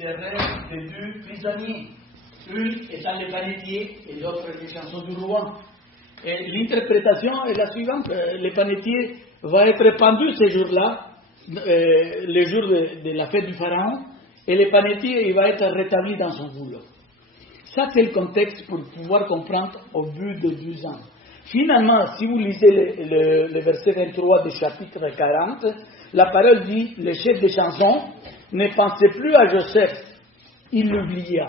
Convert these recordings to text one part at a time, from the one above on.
les rêves des deux prisonniers. Une étant les panetiers et l'autre les chansons du roi. Et l'interprétation est la suivante. Le panetier va être pendu ce jour-là, le jour de la fête du pharaon, et le panetier il va être rétabli dans son boulot. Ça, c'est le contexte pour pouvoir comprendre au bout de 12 ans. Finalement, si vous lisez le verset 23 du chapitre 40, la parole dit, le chef des chansons ne pensait plus à Joseph, il l'oublia.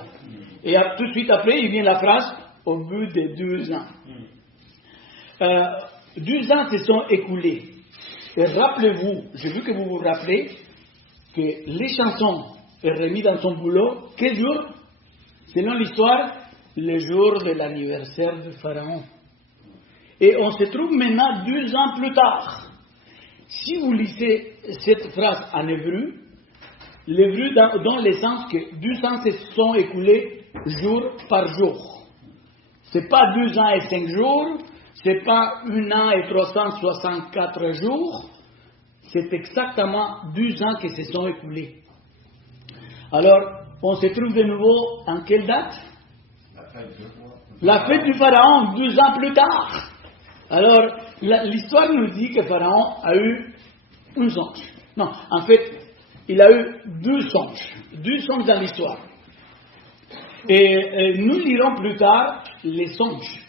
Et tout de suite après, il vient la phrase, au bout de 12 ans. 12 ans se sont écoulés. Et rappelez-vous, j'ai vu que vous vous rappelez, que les chansons est remis dans son boulot, quel jour? Selon l'histoire, le jour de l'anniversaire du pharaon. Et on se trouve maintenant 12 ans plus tard. Si vous lisez cette phrase en hébreu, l'hébreu dans le sens que 12 ans se sont écoulés jour par jour. C'est pas 12 ans et 5 jours, c'est pas 1 an et 364 jours, c'est exactement 12 ans qui se sont écoulés. Alors, on se trouve de nouveau en quelle date? La fête du pharaon, 12 ans plus tard. Alors, l'histoire nous dit que Pharaon a eu un songe. Non, en fait, il a eu 2 songes. 2 songes dans l'histoire. Et nous lirons plus tard les songes.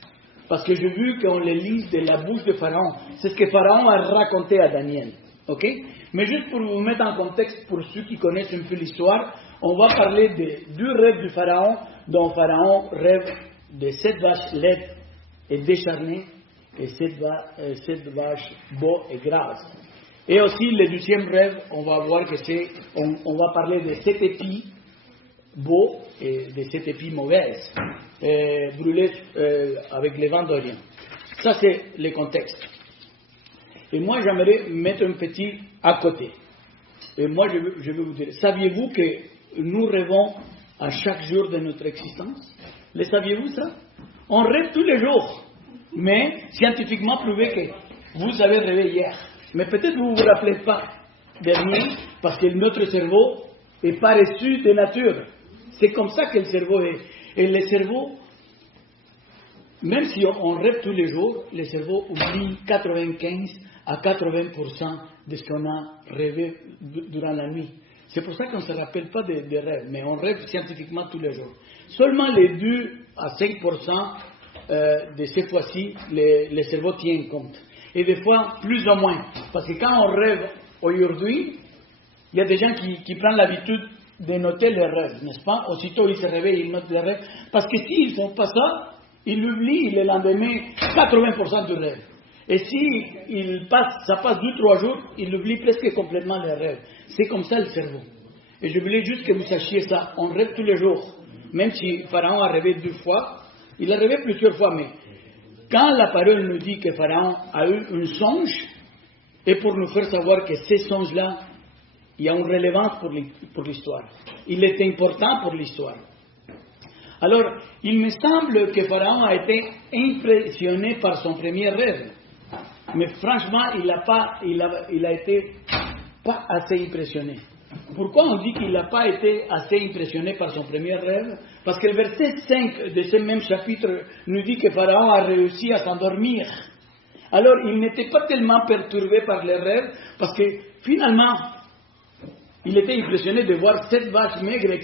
Parce que j'ai vu qu'on les lit de la bouche de Pharaon. C'est ce que Pharaon a raconté à Daniel. Ok? Mais juste pour vous mettre en contexte, pour ceux qui connaissent un peu l'histoire, on va parler des 2 rêves du Pharaon, dont Pharaon rêve de 7 vaches laides et décharnées, et 7 vaches beaux et grasses. Et aussi, le 2e rêve, on va voir que on va parler de 7 épis beaux et de 7 épis mauvaises, brûlées avec les vents d'Orient. Ça, c'est le contexte. Et moi, j'aimerais mettre un petit à côté. Et moi, je vais vous dire, saviez-vous que nous rêvons à chaque jour de notre existence? Le saviez-vous ça? On rêve tous les jours. Mais scientifiquement prouvé que vous avez rêvé hier. Mais peut-être vous ne vous rappelez pas dernier, parce que notre cerveau est paresseux de nature. C'est comme ça que le cerveau est. Et le cerveau, même si on rêve tous les jours, le cerveau oublie 95 à 80% de ce qu'on a rêvé durant la nuit. C'est pour ça qu'on ne se rappelle pas des rêves, mais on rêve scientifiquement tous les jours. Seulement les 2 à 5% de ces fois-ci, le cerveau tient compte. Et des fois, plus ou moins. Parce que quand on rêve aujourd'hui, il y a des gens qui prennent l'habitude de noter les rêves, n'est-ce pas? Aussitôt ils se réveillent, ils notent les rêves. Parce que s'ils ne font pas ça, ils oublient le lendemain 80% du rêve. Et si ça passe 2-3 jours, ils oublient presque complètement les rêves. C'est comme ça le cerveau. Et je voulais juste que vous sachiez ça. On rêve tous les jours. Même si Pharaon a rêvé 2 fois, il a rêvé plusieurs fois, mais quand la parole nous dit que Pharaon a eu un songe, et pour nous faire savoir que ces songes-là, il y a une relevance pour l'histoire. Il est important pour l'histoire. Alors, il me semble que Pharaon a été impressionné par son premier rêve. Mais franchement, il a été pas assez impressionné. Pourquoi on dit qu'il n'a pas été assez impressionné par son premier rêve? Parce que le verset 5 de ce même chapitre nous dit que Pharaon a réussi à s'endormir. Alors, il n'était pas tellement perturbé par les rêves, parce que finalement, il était impressionné de voir 7 vaches maigres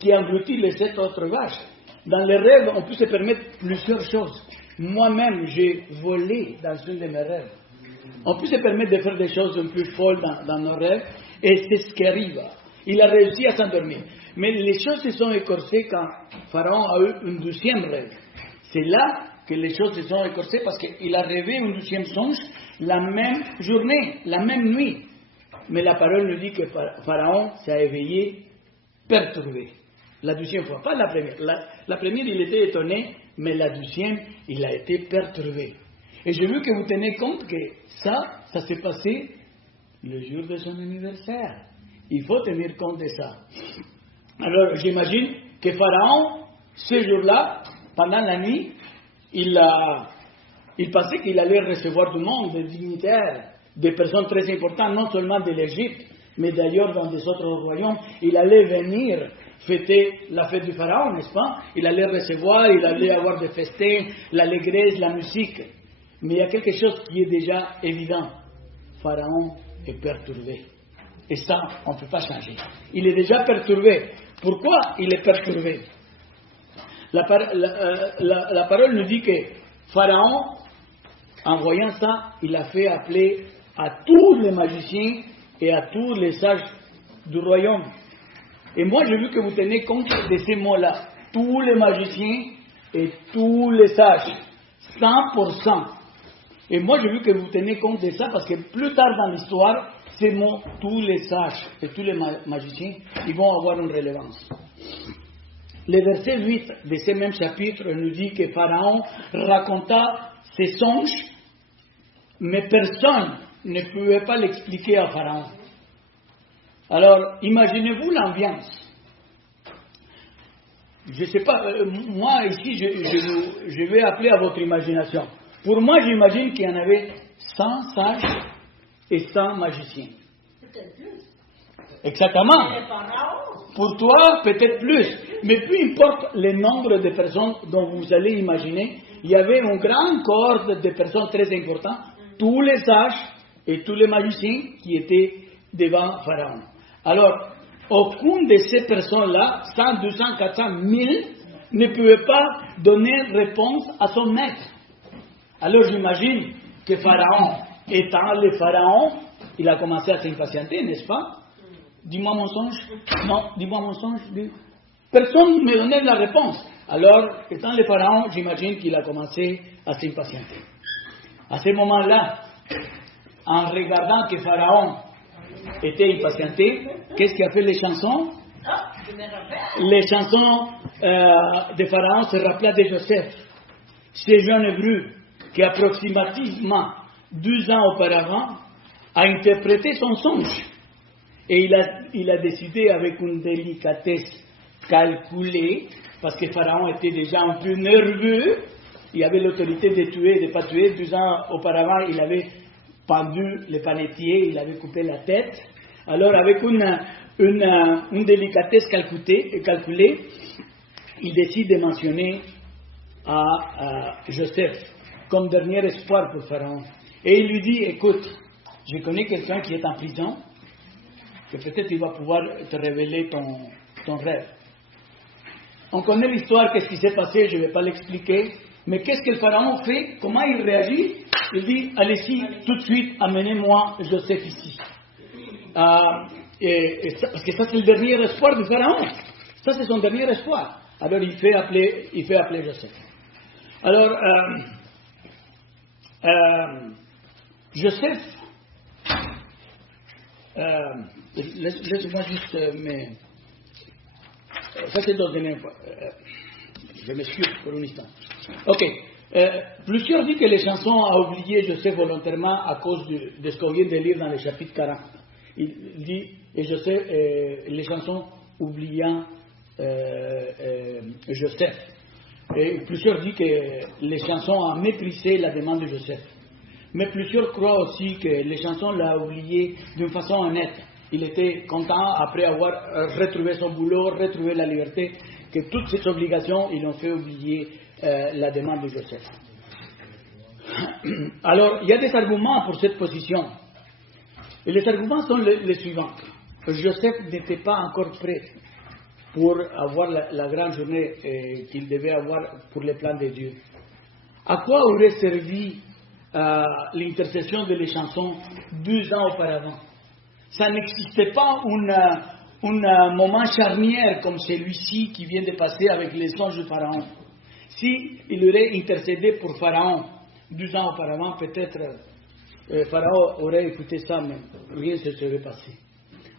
qui engloutissent les 7 autres vaches. Dans les rêves, on peut se permettre plusieurs choses. Moi-même, j'ai volé dans une de mes rêves. On peut se permettre de faire des choses un peu folles dans nos rêves, et c'est ce qui arrive. Il a réussi à s'endormir. Mais les choses se sont écorchées quand Pharaon a eu un 2e rêve. C'est là que les choses se sont écorchées parce qu'il a rêvé un 2e songe la même journée, la même nuit. Mais la parole nous dit que Pharaon s'est éveillé perturbé. La 2e fois, pas la première. La première, il était étonné, mais la 2e, il a été perturbé. Et j'ai vu que vous tenez compte que ça s'est passé le jour de son anniversaire. Il faut tenir compte de ça. Alors, j'imagine que Pharaon, ce jour-là, pendant la nuit, il pensait qu'il allait recevoir du monde, des dignitaires, des personnes très importantes, non seulement de l'Égypte, mais d'ailleurs dans des autres royaumes, il allait venir fêter la fête du Pharaon, n'est-ce pas? Il allait recevoir, il allait avoir des festins, l'allégresse, la musique. Mais il y a quelque chose qui est déjà évident. Pharaon est perturbé. Et ça, on ne peut pas changer. Il est déjà perturbé. Pourquoi il est perturbé? La parole nous dit que Pharaon, en voyant ça, il a fait appeler à tous les magiciens et à tous les sages du royaume. Et moi, j'ai vu que vous tenez compte de ces mots-là. Tous les magiciens et tous les sages. 100%. Et moi, j'ai vu que vous tenez compte de ça parce que plus tard dans l'histoire, ces mots, tous les sages et tous les magiciens, ils vont avoir une relevance. Le verset 8 de ce même chapitre nous dit que Pharaon raconta ses songes, mais personne ne pouvait pas l'expliquer à Pharaon. Alors, imaginez-vous l'ambiance. Je ne sais pas, moi ici, je vais appeler à votre imagination. Pour moi, j'imagine qu'il y en avait 100 sages et 100 magiciens. Peut-être plus. Exactement. Mais les pharaons, Pour toi, peut-être plus. Mais peu importe le nombre de personnes dont vous allez imaginer, il y avait un grand corps de personnes très importantes, tous les sages et tous les magiciens qui étaient devant Pharaon. Alors, aucune de ces personnes-là, 100, 200, 400, 1000, ne pouvait pas donner réponse à son maître. Alors j'imagine que Pharaon, étant le Pharaon, il a commencé à s'impatienter, n'est-ce pas? Dis-moi mon songe. Non, dis-moi mon songe. Personne ne me donnait la réponse. Alors, étant le Pharaon, j'imagine qu'il a commencé à s'impatienter. À ce moment-là, en regardant que Pharaon était impatienté, qu'est-ce qu'a fait les chansons? je me rappelle. Les chansons de Pharaon se rappelaient de Joseph, ce jeune hébreu qui approximativement 12 ans auparavant a interprété son songe. Et il a décidé avec une délicatesse calculée, parce que Pharaon était déjà un peu nerveux, il avait l'autorité de tuer et de ne pas tuer. 12 ans auparavant, il avait pendu les panetiers, il avait coupé la tête. Alors avec une délicatesse calculée, il décide de mentionner à Joseph comme dernier espoir pour Pharaon. Et il lui dit, écoute, je connais quelqu'un qui est en prison, que peut-être il va pouvoir te révéler ton rêve. On connaît l'histoire, qu'est-ce qui s'est passé, je ne vais pas l'expliquer, mais qu'est-ce que le Pharaon fait, comment il réagit? Il dit, allez-y, tout de suite, amenez-moi Joseph ici. Parce que ça c'est le dernier espoir du Pharaon. Ça c'est son dernier espoir. Alors il fait appeler Joseph. Alors, Joseph, laisse-moi juste, mais ça c'est dans une je m'excuse pour un instant. Ok. Plusieurs disent que les chansons ont oublié Joseph volontairement à cause de ce qu'on vient de lire dans le chapitre 40. Il dit, et Joseph, les chansons oubliant Joseph. Et plusieurs disent que les chansons ont méprisé la demande de Joseph. Mais plusieurs croient aussi que les chansons l'ont oublié d'une façon honnête. Il était content après avoir retrouvé son boulot, retrouvé la liberté, que toutes ces obligations, ils ont fait oublier la demande de Joseph. Alors, il y a des arguments pour cette position. Et les arguments sont les suivants. Joseph n'était pas encore prêt pour avoir la grande journée qu'il devait avoir pour les plans de Dieu. À quoi aurait servi l'intercession de les chansons 12 ans auparavant? Ça n'existait pas un moment charnière comme celui-ci qui vient de passer avec les songes de Pharaon. Si il aurait intercédé pour Pharaon 12 ans auparavant, peut-être Pharaon aurait écouté ça, mais rien ne se serait passé.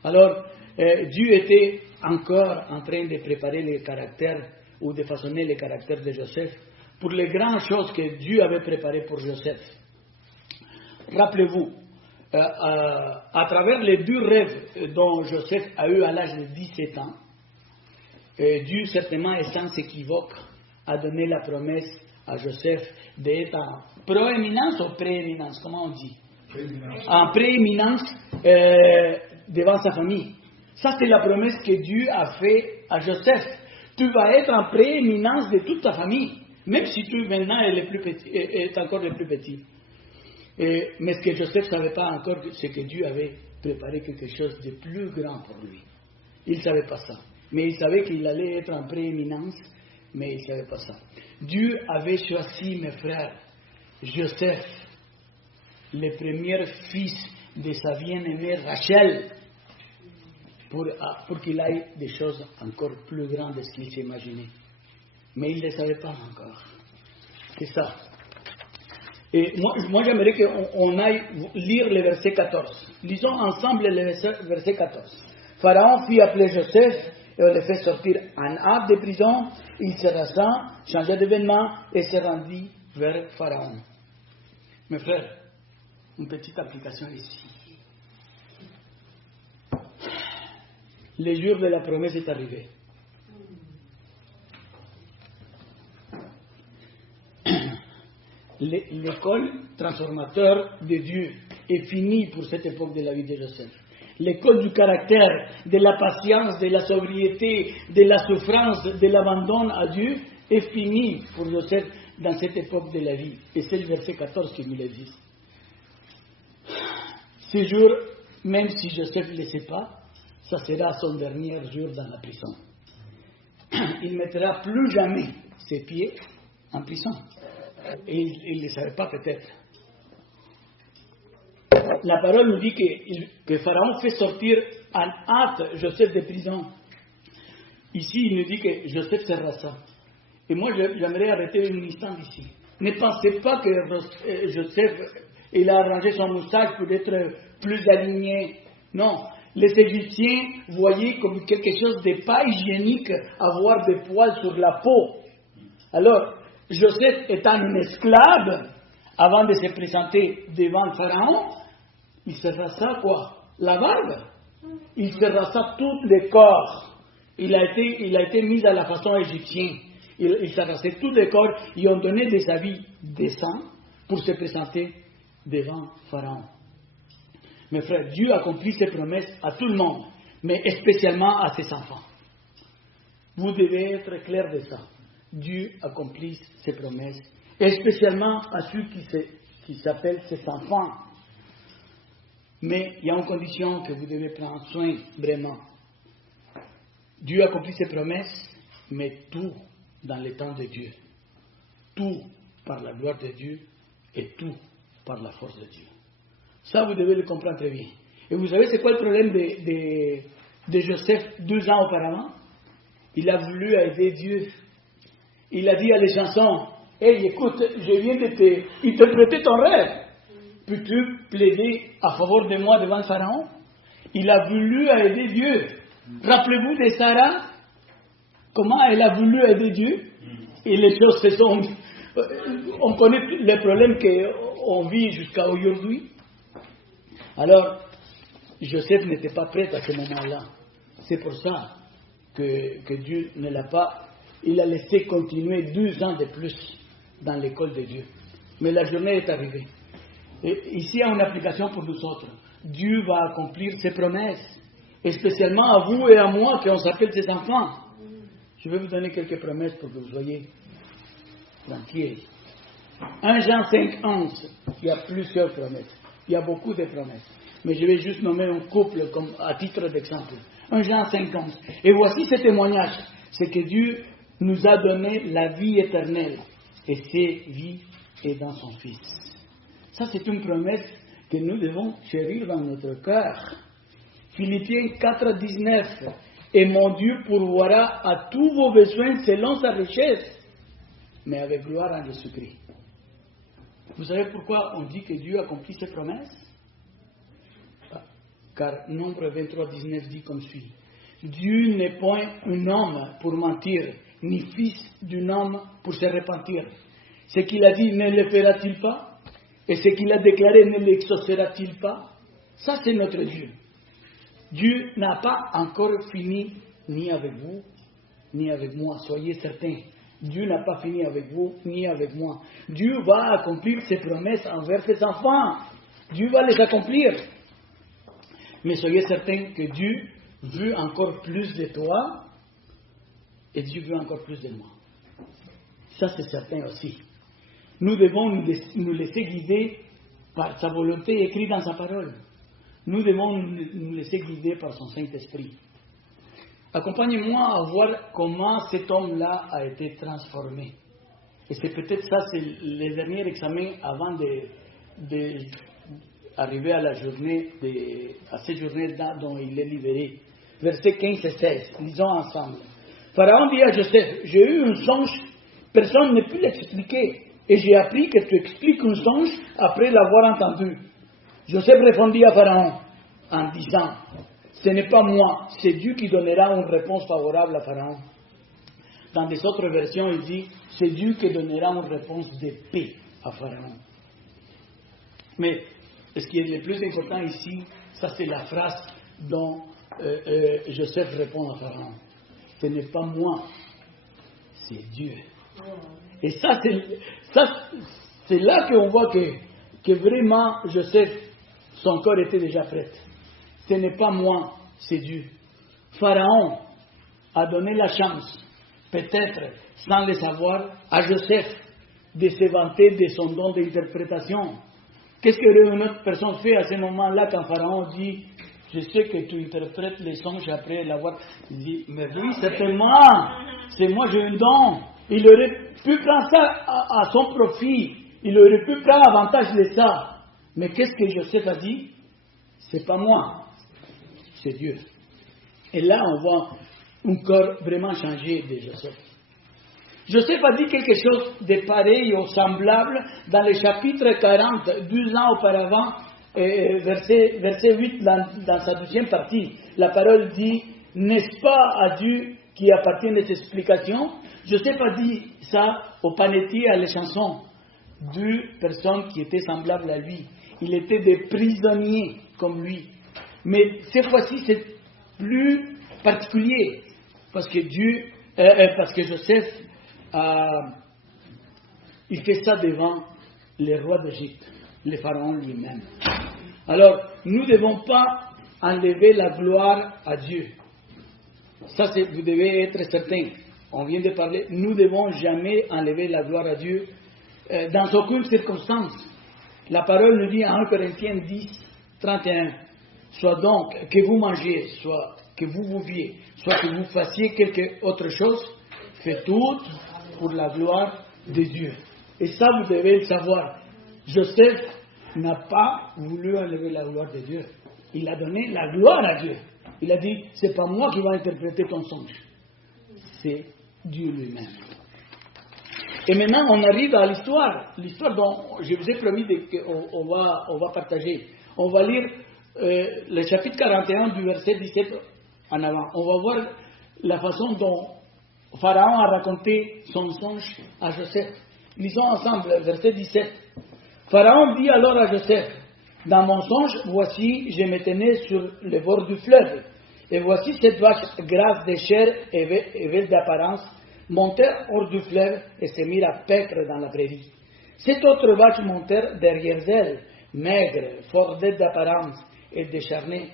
Alors, Dieu était encore en train de préparer les caractères ou de façonner les caractères de Joseph pour les grandes choses que Dieu avait préparées pour Joseph. Rappelez-vous, à travers les 2 rêves dont Joseph a eu à l'âge de 17 ans, Dieu, certainement et sans équivoque, a donné la promesse à Joseph d'être en proéminence ou prééminence, comment on dit? En prééminence devant sa famille. Ça, c'est la promesse que Dieu a faite à Joseph. Tu vas être en prééminence de toute ta famille, même si tu maintenant est encore le plus petit. Mais ce que Joseph ne savait pas encore, c'est que Dieu avait préparé quelque chose de plus grand pour lui. Il ne savait pas ça. Mais il savait qu'il allait être en prééminence, mais il ne savait pas ça. Dieu avait choisi, mes frères, Joseph, le premier fils de sa bien-aimée Rachel, pour qu'il aille des choses encore plus grandes de ce qu'il s'imaginait. Mais il ne le savait pas encore. C'est ça. Et moi j'aimerais qu'on aille lire le verset 14. Lisons ensemble le verset 14. Pharaon fit appeler Joseph et on le fait sortir en hâte de prison. Il se rassa, changea d'événement et se rendit vers Pharaon. Mes frères, une petite application ici. Le jour de la promesse est arrivé. L'école transformateur de Dieu est finie pour cette époque de la vie de Joseph. L'école du caractère, de la patience, de la sobriété, de la souffrance, de l'abandon à Dieu est finie pour Joseph dans cette époque de la vie. Et c'est le verset 14 qui nous le dit. Ce jour, même si Joseph ne le sait pas, ça sera son dernier jour dans la prison. Il ne mettra plus jamais ses pieds en prison. Et il ne le savait pas peut-être. La parole nous dit que Pharaon fait sortir en hâte Joseph de prison. Ici, il nous dit que Joseph se rassa. Et moi, j'aimerais arrêter un instant ici. Ne pensez pas que Joseph, il a arrangé son moustache pour être plus aligné. Non. Les Égyptiens voyaient comme quelque chose de pas hygiénique avoir des poils sur la peau. Alors, Joseph étant un esclave, avant de se présenter devant Pharaon, il se rassa quoi? La barbe. Il se rassa tout le corps. Il a été mis à la façon égyptienne. Il se rassait tout le corps. Ils ont donné des habits décents pour se présenter devant Pharaon. Mes frères, Dieu accomplit ses promesses à tout le monde, mais spécialement à ses enfants. Vous devez être clair de ça. Dieu accomplit ses promesses, et spécialement à ceux qui s'appellent ses enfants. Mais il y a une condition que vous devez prendre soin vraiment. Dieu accomplit ses promesses, mais tout dans le temps de Dieu. Tout par la gloire de Dieu et tout par la force de Dieu. Ça, vous devez le comprendre très bien. Et vous savez, c'est quoi le problème de Joseph 2 ans auparavant? Il a voulu aider Dieu. Il a dit à les chansons, « Hey, écoute, je viens de t'interpréter ton rêve. Peux-tu plaider à favor de moi devant Pharaon ?» Il a voulu aider Dieu. Rappelez-vous de Sarah, comment elle a voulu aider Dieu? Et les choses se sont... On connaît les problèmes qu'on vit jusqu'à aujourd'hui. Alors, Joseph n'était pas prêt à ce moment-là. C'est pour ça que Dieu ne l'a pas... Il a laissé continuer 2 ans de plus dans l'école de Dieu. Mais la journée est arrivée. Et ici, il y a une application pour nous autres. Dieu va accomplir ses promesses. Et spécialement à vous et à moi, qui on s'appelle ses enfants. Je vais vous donner quelques promesses pour que vous soyez tranquilles. 1 Jean 5, 11. Il y a plusieurs promesses. Il y a beaucoup de promesses. Mais je vais juste nommer un couple comme à titre d'exemple. 1 Jean 5, 11. Et voici ce témoignage. C'est que Dieu nous a donné la vie éternelle. Et cette vie est dans son Fils. Ça, c'est une promesse que nous devons chérir dans notre cœur. Philippiens 4, 19. Et mon Dieu pourvoira à tous vos besoins selon sa richesse, mais avec gloire en Jésus-Christ. Vous savez pourquoi on dit que Dieu accomplit ses promesses? Car Nombre 23, 19 dit comme suit. Dieu n'est point un homme pour mentir, ni fils d'un homme pour se repentir. Ce qu'il a dit, ne le fera-t-il pas? Et ce qu'il a déclaré, ne l'exaucera-t-il pas? Ça, c'est notre Dieu. Dieu n'a pas encore fini ni avec vous, ni avec moi. Soyez certains. Dieu n'a pas fini avec vous, ni avec moi. Dieu va accomplir ses promesses envers ses enfants. Dieu va les accomplir. Mais soyez certains que Dieu veut encore plus de toi et Dieu veut encore plus de moi. Ça, c'est certain aussi. Nous devons nous laisser guider par sa volonté écrite dans sa parole. Nous devons nous laisser guider par son Saint-Esprit. Accompagnez-moi à voir comment cet homme-là a été transformé. Et c'est peut-être ça, c'est le dernier examen avant d'arriver à la journée, à cette journée-là dont il est libéré. Versets 15 et 16, lisons ensemble. Pharaon dit à Joseph, j'ai eu un songe, personne ne peut l'expliquer. Et j'ai appris que tu expliques un songe après l'avoir entendu. Joseph répondit à Pharaon en disant, ce n'est pas moi, c'est Dieu qui donnera une réponse favorable à Pharaon. Dans des autres versions, il dit, c'est Dieu qui donnera une réponse de paix à Pharaon. Mais ce qui est le plus important ici, ça c'est la phrase dont Joseph répond à Pharaon. Ce n'est pas moi, c'est Dieu. Et ça, c'est là qu'on voit que vraiment Joseph, son corps était déjà prêt. Ce n'est pas moi, c'est Dieu. Pharaon a donné la chance, peut-être sans le savoir, à Joseph de se vanter de son don d'interprétation. Qu'est-ce qu'une autre personne fait à ce moment-là quand Pharaon dit, je sais que tu interprètes les songes après l'avoir... Il dit, mais oui, certainement, c'est moi, j'ai un don. Il aurait pu prendre ça à son profit. Il aurait pu prendre avantage de ça. Mais qu'est-ce que Joseph a dit? C'est pas moi, c'est Dieu. Et là, on voit un corps vraiment changé de Joseph. Joseph a dit quelque chose de pareil ou semblable dans le chapitre 40, 12 ans auparavant, verset 8 dans sa deuxième partie. La parole dit, n'est-ce pas à Dieu qui appartient les explications? Joseph a dit ça au panetier à les chansons, deux personnes qui étaient semblables à lui. Il était des prisonniers comme lui. Mais cette fois-ci, c'est plus particulier, parce que Joseph, il fait ça devant le roi d'Égypte, le pharaon lui-même. Alors, nous ne devons pas enlever la gloire à Dieu. Ça, vous devez être certain. On vient de parler, nous ne devons jamais enlever la gloire à Dieu dans aucune circonstance. La parole nous dit en 1 Corinthiens 10, 31, soit donc que vous mangiez, soit que vous buviez, soit que vous fassiez quelque autre chose, faites tout pour la gloire de Dieu. Et ça, vous devez le savoir. Joseph n'a pas voulu enlever la gloire de Dieu. Il a donné la gloire à Dieu. Il a dit, c'est pas moi qui vais interpréter ton songe. C'est Dieu lui-même. Et maintenant, on arrive à l'histoire dont je vous ai promis qu'on va partager. On va lire le chapitre 41 du verset 17 en avant. On va voir la façon dont Pharaon a raconté son songe à Joseph. Lisons ensemble le verset 17. Pharaon dit alors à Joseph, dans mon songe, voici, je me tenais sur le bord du fleuve. Et voici cette vache grasse de chair et belle d'apparence montèrent hors du fleuve et se mirent à paître dans la prairie. Cette autre vache montèrent derrière elle, maigre, fort laide d'apparence et décharnée.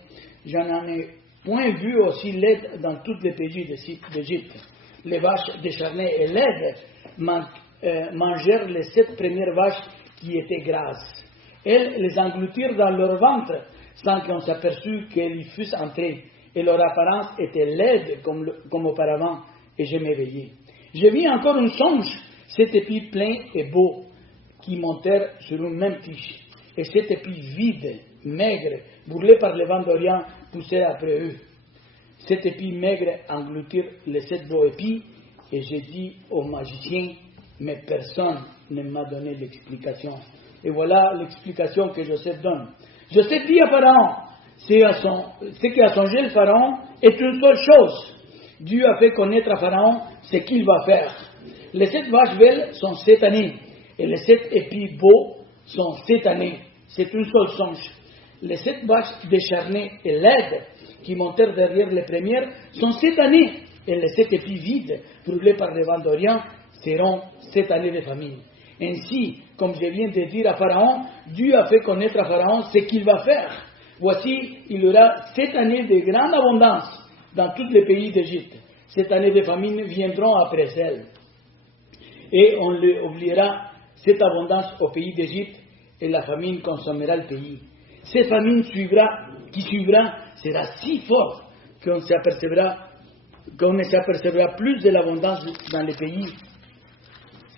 Je n'en ai point vu aussi laide dans toutes les pays d'Égypte. Les vaches décharnées et laides mangèrent les 7 premières vaches qui étaient grasses. Elles les engloutirent dans leur ventre sans qu'on s'aperçût qu'elles y fussent entrées. Et leur apparence était laide comme auparavant, et je m'éveillai. Je vis encore un songe, 7 épis pleins et beaux, qui montèrent sur une même tige. Et 7 épis vides, maigres, brûlés par le vent d'Orient, poussèrent après eux. 7 épis maigres engloutirent les 7 beaux épis, et j'ai dit au magicien, mais personne ne m'a donné l'explication. Et voilà l'explication que Joseph donne. Joseph dit à Pharaon, ce qui a songé le Pharaon est une seule chose. Dieu a fait connaître à Pharaon ce qu'il va faire. Les 7 vaches belles sont 7 années, et les 7 épis beaux sont 7 années. C'est une seule songe. Les 7 vaches décharnées et laides qui montèrent derrière les premières sont 7 années, et les 7 épis vides, brûlés par le vent d'Orient, seront 7 années de famine. Ainsi, comme je viens de dire à Pharaon, Dieu a fait connaître à Pharaon ce qu'il va faire. Voici, il y aura 7 années de grande abondance dans tous les pays d'Égypte. 7 années de famine viendront après elles. Et on le oubliera cette abondance au pays d'Égypte et la famine consommera le pays. Cette famine qui suivra sera si forte qu'on ne s'apercevra plus de l'abondance dans les pays.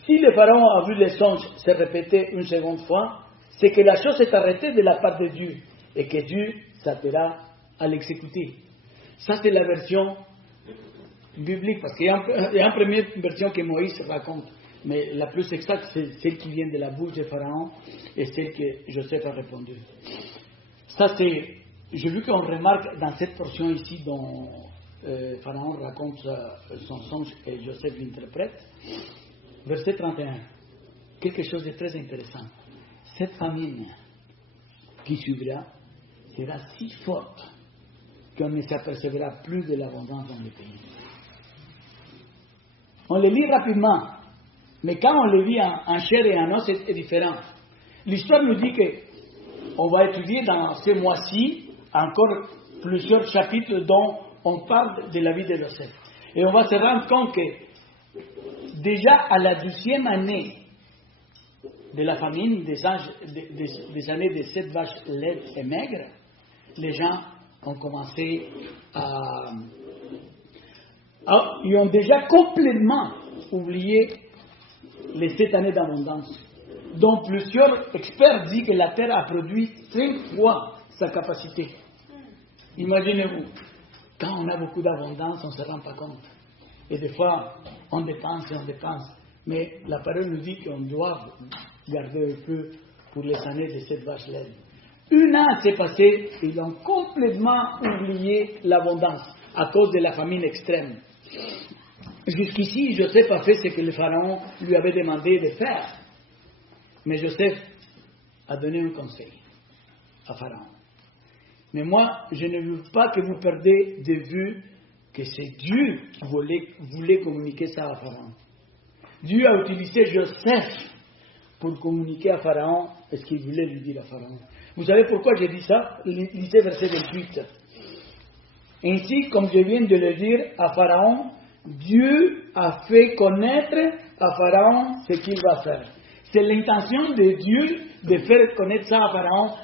Si le pharaon a vu les songes se répéter une seconde fois, c'est que la chose est arrêtée de la part de Dieu et que Dieu s'attellera à l'exécuter. Ça, c'est la version biblique, parce qu'il y a une première version que Moïse raconte, mais la plus exacte, c'est celle qui vient de la bouche de Pharaon et celle que Joseph a répondu. Ça, j'ai vu qu'on remarque dans cette portion ici dont Pharaon raconte son songe et Joseph l'interprète, verset 31, quelque chose de très intéressant. Cette famine qui suivra sera si forte qu'on ne s'apercevra plus de l'abondance dans le pays. On le lit rapidement, mais quand on le lit en chair et en os, c'est différent. L'histoire nous dit qu'on va étudier dans ce mois-ci encore plusieurs chapitres dont on parle de la vie de Joseph. Et on va se rendre compte que déjà à la 12e année de la famine, des années de 7 vaches laides et maigres, les gens ont commencé ils ont déjà complètement oublié les 7 années d'abondance, dont plusieurs experts disent que la terre a produit 5 fois sa capacité. Imaginez-vous, quand on a beaucoup d'abondance, on ne se rend pas compte. Et des fois, on dépense et on dépense. Mais la parole nous dit qu'on doit garder un peu pour les années de cette vache laides. 1 an s'est passé, ils ont complètement oublié l'abondance à cause de la famine extrême. Jusqu'ici, Joseph a fait ce que le pharaon lui avait demandé de faire. Mais Joseph a donné un conseil à Pharaon. Mais moi, je ne veux pas que vous perdiez de vue que c'est Dieu qui voulait communiquer ça à Pharaon. Dieu a utilisé Joseph pour communiquer à Pharaon ce qu'il voulait lui dire à Pharaon. Vous savez pourquoi j'ai dit ça? Lisez verset 28. Ainsi, comme je viens de le dire à Pharaon, Dieu a fait connaître à Pharaon ce qu'il va faire. C'est l'intention de Dieu de faire connaître ça à Pharaon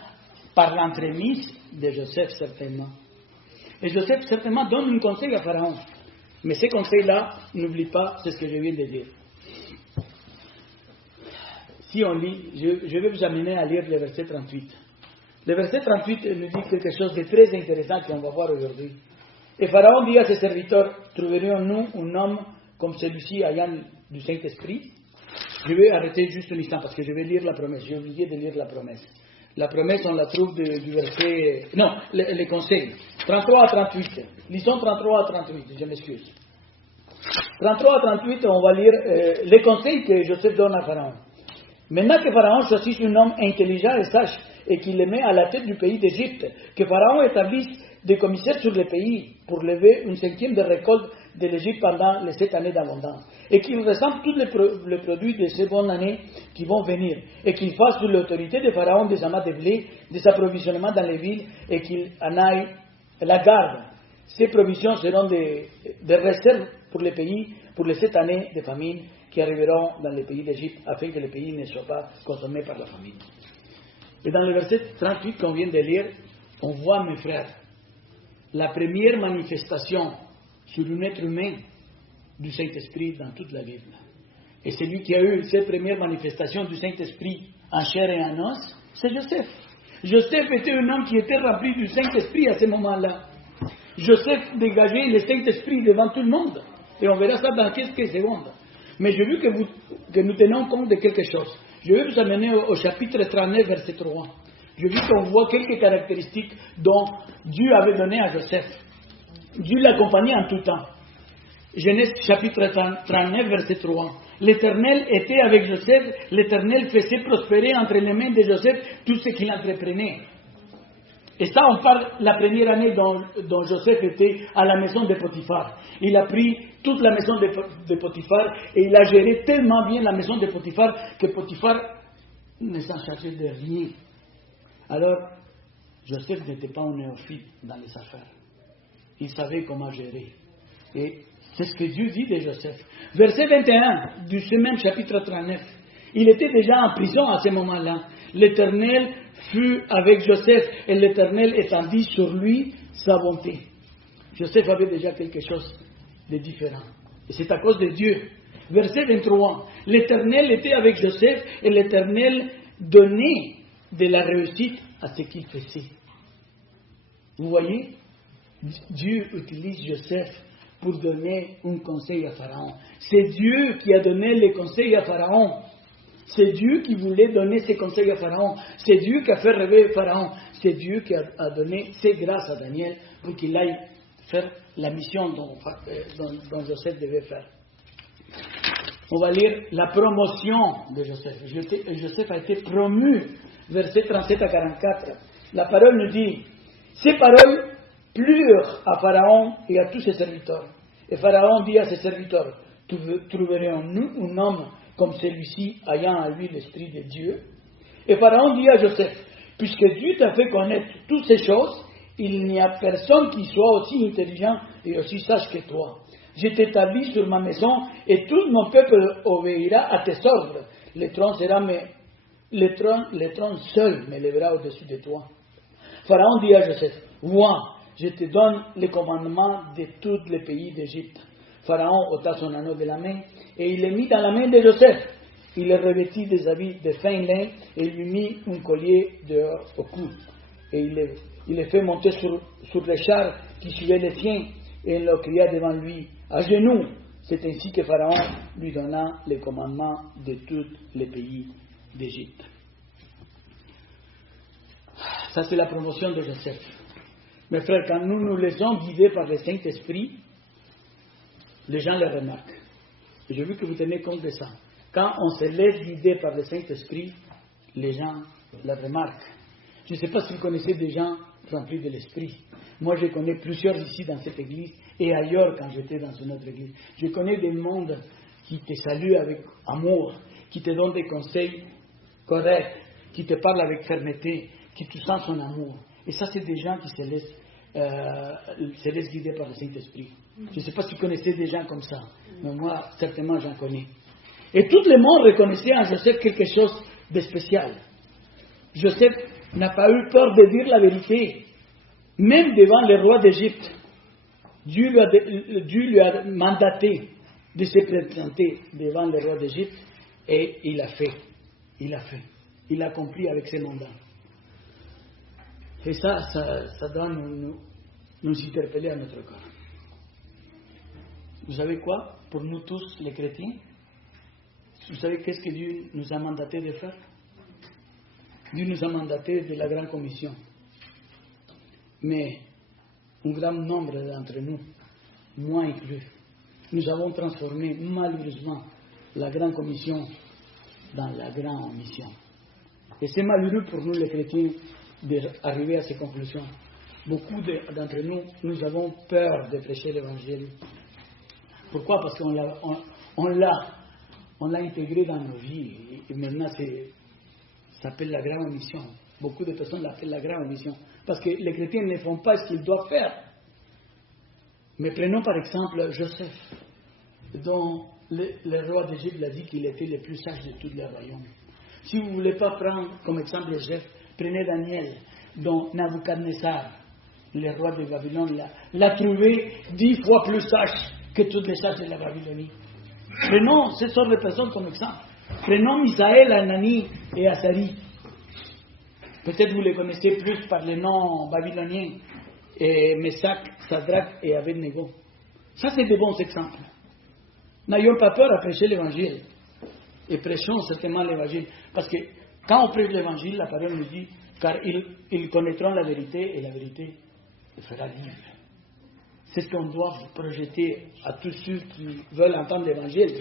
par l'entremise de Joseph, certainement. Et Joseph, certainement, donne un conseil à Pharaon. Mais ce conseil-là, n'oublie pas, c'est ce que je viens de dire. Si on lit, je vais vous amener à lire le verset 38. Le verset 38 nous dit quelque chose de très intéressant qu'on va voir aujourd'hui. Et Pharaon dit à ses serviteurs, trouverions-nous un homme comme celui-ci ayant du Saint-Esprit? Je vais arrêter juste un instant parce que je vais lire la promesse. J'ai oublié de lire la promesse. La promesse, on la trouve du verset... Non, les conseils. 33 à 38. Lisons 33 à 38, je m'excuse. 33 à 38, on va lire les conseils que Joseph donne à Pharaon. Maintenant que Pharaon choisisse un homme intelligent et sage et qu'il le met à la tête du pays d'Égypte, que Pharaon établisse des commissaires sur le pays pour lever 1/5 de récolte de l'Égypte pendant les 7 années d'abondance, et qu'il rassemble tous les produits de ces bonnes années qui vont venir, et qu'il fasse sous l'autorité de Pharaon des amas de blé, des approvisionnements dans les villes, et qu'il en aille la garde. Ces provisions seront des réserves pour le pays, pour les 7 années de famine qui arriveront dans le pays d'Égypte, afin que le pays ne soit pas consommé par la famine. Et dans le verset 38 qu'on vient de lire, on voit, mes frères, la première manifestation sur un être humain du Saint-Esprit dans toute la Bible. Et celui qui a eu cette première manifestation du Saint-Esprit en chair et en os, c'est Joseph. Joseph était un homme qui était rempli du Saint-Esprit à ce moment-là. Joseph dégageait le Saint-Esprit devant tout le monde. Et on verra ça dans quelques secondes. Mais j'ai vu que nous tenons compte de quelque chose. Je vais vous amener au chapitre 39, verset 3. J'ai vu qu'on voit quelques caractéristiques dont Dieu avait donné à Joseph. Dieu l'accompagnait en tout temps. Genèse chapitre 39, verset 3. L'Éternel était avec Joseph, l'Éternel faisait prospérer entre les mains de Joseph tout ce qu'il entreprenait. Et ça, on parle la première année dont Joseph était à la maison de Potiphar. Il a pris toute la maison de Potiphar et il a géré tellement bien la maison de Potiphar que Potiphar ne s'en chargeait de rien. Alors, Joseph n'était pas un néophyte dans les affaires. Il savait comment gérer. Et c'est ce que Dieu dit de Joseph. Verset 21 du même chapitre 39. Il était déjà en prison à ce moment-là. L'Éternel fut avec Joseph et l'Éternel étendit sur lui sa bonté. Joseph avait déjà quelque chose de différent. Et c'est à cause de Dieu. Verset 23. L'Éternel était avec Joseph et l'Éternel donnait de la réussite à ce qu'il faisait. Vous voyez, Dieu utilise Joseph pour donner un conseil à Pharaon. C'est Dieu qui a donné les conseils à Pharaon. C'est Dieu qui voulait donner ses conseils à Pharaon. C'est Dieu qui a fait rêver Pharaon. C'est Dieu qui a donné ses grâces à Daniel pour qu'il aille faire la mission dont Joseph devait faire. On va lire la promotion de Joseph. Joseph a été promu, versets 37 à 44. La parole nous dit, ces paroles plurent à Pharaon et à tous ses serviteurs. Et Pharaon dit à ses serviteurs, trouverons-nous un homme comme celui-ci ayant en lui l'esprit de Dieu? Et Pharaon dit à Joseph, puisque Dieu t'a fait connaître toutes ces choses, il n'y a personne qui soit aussi intelligent et aussi sage que toi. Je t'établis sur ma maison et tout mon peuple obéira à tes ordres. Le trône seul m'élèvera au-dessus de toi. Pharaon dit à Joseph, vois, je te donne le commandement de tous les pays d'Égypte. Pharaon ôta son anneau de la main et il le mit dans la main de Joseph. Il le revêtit des habits de fin lin et lui mit un collier d'or au cou. Et il le fait monter sur le char qui suivait le sien et il le cria devant lui, à genoux. C'est ainsi que Pharaon lui donna le commandement de tous les pays d'Égypte. Ça, c'est la promotion de Joseph. Mes frères, quand nous nous laissons guider par le Saint-Esprit, les gens le remarquent. Et j'ai vu que vous tenez compte de ça. Quand on se laisse guider par le Saint-Esprit, les gens le remarquent. Je ne sais pas si vous connaissez des gens remplis de l'Esprit. Moi, je connais plusieurs ici dans cette église et ailleurs quand j'étais dans une autre église. Je connais des mondes qui te saluent avec amour, qui te donnent des conseils corrects, qui te parlent avec fermeté, qui te sentent son amour. Et ça, c'est des gens qui se laissent guider par le Saint-Esprit. Je ne sais pas si vous connaissez des gens comme ça, mais moi, certainement, j'en connais. Et tout le monde reconnaissait en Joseph quelque chose de spécial. Joseph n'a pas eu peur de dire la vérité, même devant le roi d'Égypte. Dieu lui a mandaté de se présenter devant le roi d'Égypte et il a fait. Il a accompli avec ses mandats. Et ça doit nous interpeller à notre corps. Vous savez quoi? Pour nous tous, les chrétiens, vous savez qu'est-ce que Dieu nous a mandaté de faire? Dieu nous a mandaté de la grande commission. Mais un grand nombre d'entre nous, moi inclus, nous avons transformé malheureusement la grande commission dans la grande mission. Et c'est malheureux pour nous les chrétiens d'arriver à ces conclusions. Beaucoup d'entre nous, nous avons peur de prêcher l'évangile. Pourquoi? Parce qu'on l'a intégré dans nos vies. Et maintenant, ça s'appelle la grande mission. Beaucoup de personnes l'appellent la grande mission. Parce que les chrétiens ne font pas ce qu'ils doivent faire. Mais prenons par exemple Joseph, dont le roi d'Égypte a dit qu'il était le plus sage de tous les royaumes. Si vous ne voulez pas prendre comme exemple Joseph, prenez Daniel, dont Nabucodonosor, le roi de Babylone, l'a trouvé 10 fois plus sage que tous les sages de la Babylonie. Prenons ces sortes de personnes comme exemple. Prenons Misaël, Anani et Azari. Peut-être vous les connaissez plus par les noms babyloniens. Et Meshach, Sadrach et Abednego. Ça, c'est de bons exemples. N'ayons pas peur à prêcher l'évangile. Et prêchons certainement l'évangile. Parce que quand on prêche l'évangile, la parole nous dit, car ils connaîtront la vérité et la vérité les fera libre. C'est ce qu'on doit projeter à tous ceux qui veulent entendre l'évangile.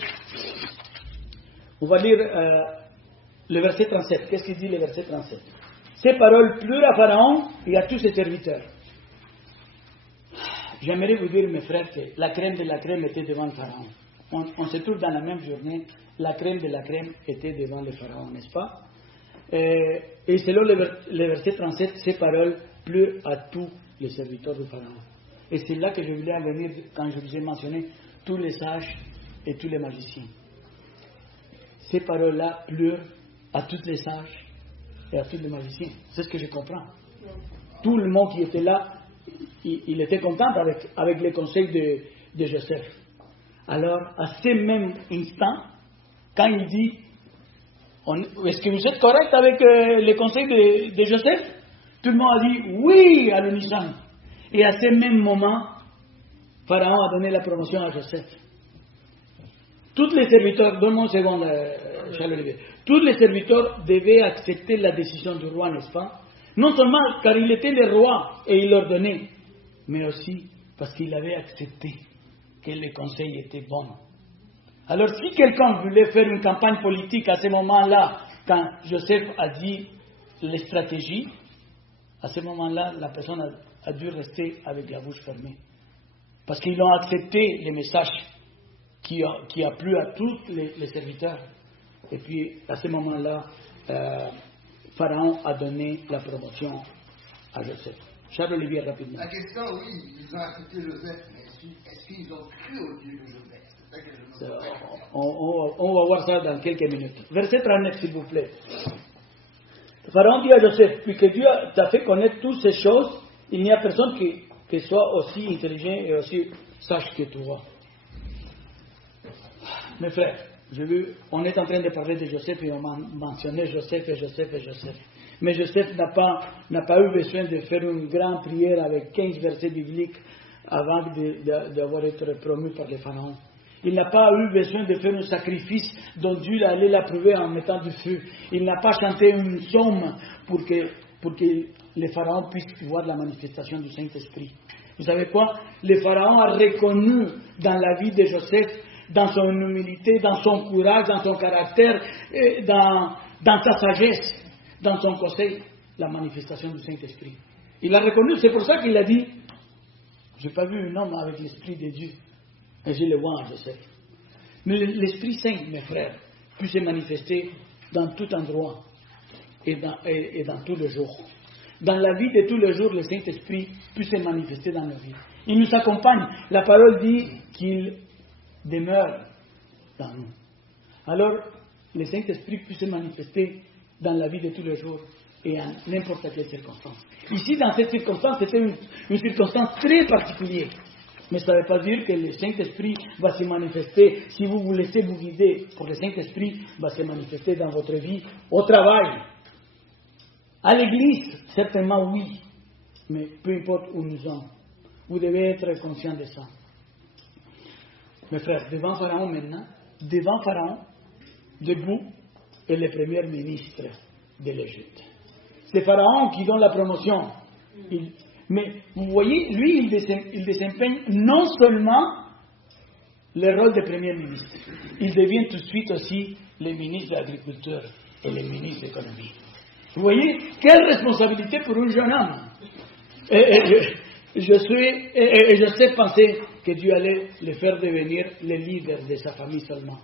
On va lire le verset 37. Qu'est-ce qu'il dit le verset 37? Ces paroles plurent à Pharaon et à tous ses serviteurs. J'aimerais vous dire, mes frères, que la crème de la crème était devant le Pharaon. On se trouve dans la même journée, la crème de la crème était devant le Pharaon, n'est-ce pas? Et selon le verset 37, ces paroles pleure à tous les serviteurs du Pharaon. Et c'est là que je voulais en venir quand je vous ai mentionné tous les sages et tous les magiciens. Ces paroles-là pleurent à tous les sages et à tous les magiciens. C'est ce que je comprends. Tout le monde qui était là, il était content avec les conseils de Joseph. Alors, à ce même instant, quand il dit est-ce que vous êtes correct avec les conseils de Joseph? Tout le monde a dit oui à l'unisson. Et à ce même moment, Pharaon a donné la promotion à Joseph. Tous les serviteurs, donne-moi une seconde, Charles-Olivier. Tous les serviteurs devaient accepter la décision du roi, n'est-ce pas? Non seulement car il était le roi et il leur donnait, mais aussi parce qu'il avait accepté que les conseils étaient bons. Alors si quelqu'un voulait faire une campagne politique à ce moment-là, quand Joseph a dit les stratégies, à ce moment-là, la personne a dû rester avec la bouche fermée. Parce qu'ils ont accepté les messages qui a plu à tous les serviteurs. Et puis, à ce moment-là, Pharaon a donné la promotion à Joseph. Charles-Olivier, rapidement. La question, oui, ils ont accepté Joseph, mais est-ce qu'ils ont cru au Dieu de Joseph? C'est ça que je me pose. On va voir ça dans quelques minutes. Verset 39, s'il vous plaît. Pharaon dit à Joseph, puisque Dieu t'a fait connaître toutes ces choses, il n'y a personne qui soit aussi intelligent et aussi sage que toi. Mes frères, on est en train de parler de Joseph et on mentionnait Joseph et Joseph et Joseph. Mais Joseph n'a pas eu besoin de faire une grande prière avec 15 versets bibliques avant d'avoir été promu par le Pharaon. Il n'a pas eu besoin de faire un sacrifice dont Dieu allait l'approuver en mettant du feu. Il n'a pas chanté une somme pour que le Pharaon puisse voir la manifestation du Saint-Esprit. Vous savez quoi? Le Pharaon a reconnu dans la vie de Joseph, dans son humilité, dans son courage, dans son caractère, dans sa sagesse, dans son conseil, la manifestation du Saint-Esprit. Il a reconnu, c'est pour ça qu'il a dit, je n'ai pas vu un homme avec l'Esprit de Dieu. Et je le vois en Joseph. Mais l'Esprit Saint, mes frères, peut se manifester dans tout endroit et dans tous les jours. Dans la vie de tous les jours, le Saint-Esprit peut se manifester dans nos vies. Il nous accompagne. La parole dit qu'il demeure dans nous. Alors, le Saint-Esprit peut se manifester dans la vie de tous les jours et en n'importe quelle circonstance. Ici, dans cette circonstance, c'était une circonstance très particulière. Mais ça ne veut pas dire que le Saint-Esprit va se manifester, si vous vous laissez vous guider pour le Saint-Esprit, va se manifester dans votre vie, au travail. À l'église, certainement oui, mais peu importe où nous sommes. Vous devez être conscient de ça. Mes frères, devant Pharaon maintenant, devant Pharaon, debout, est le premier ministre de l'Égypte. C'est Pharaon qui donne la promotion. Mais vous voyez, lui, il désempegne non seulement le rôle de premier ministre, il devient tout de suite aussi le ministre de l'Agriculture et le ministre de l'Économie. Vous voyez, quelle responsabilité pour un jeune homme. Je sais penser que Dieu allait le faire devenir le leader de sa famille seulement.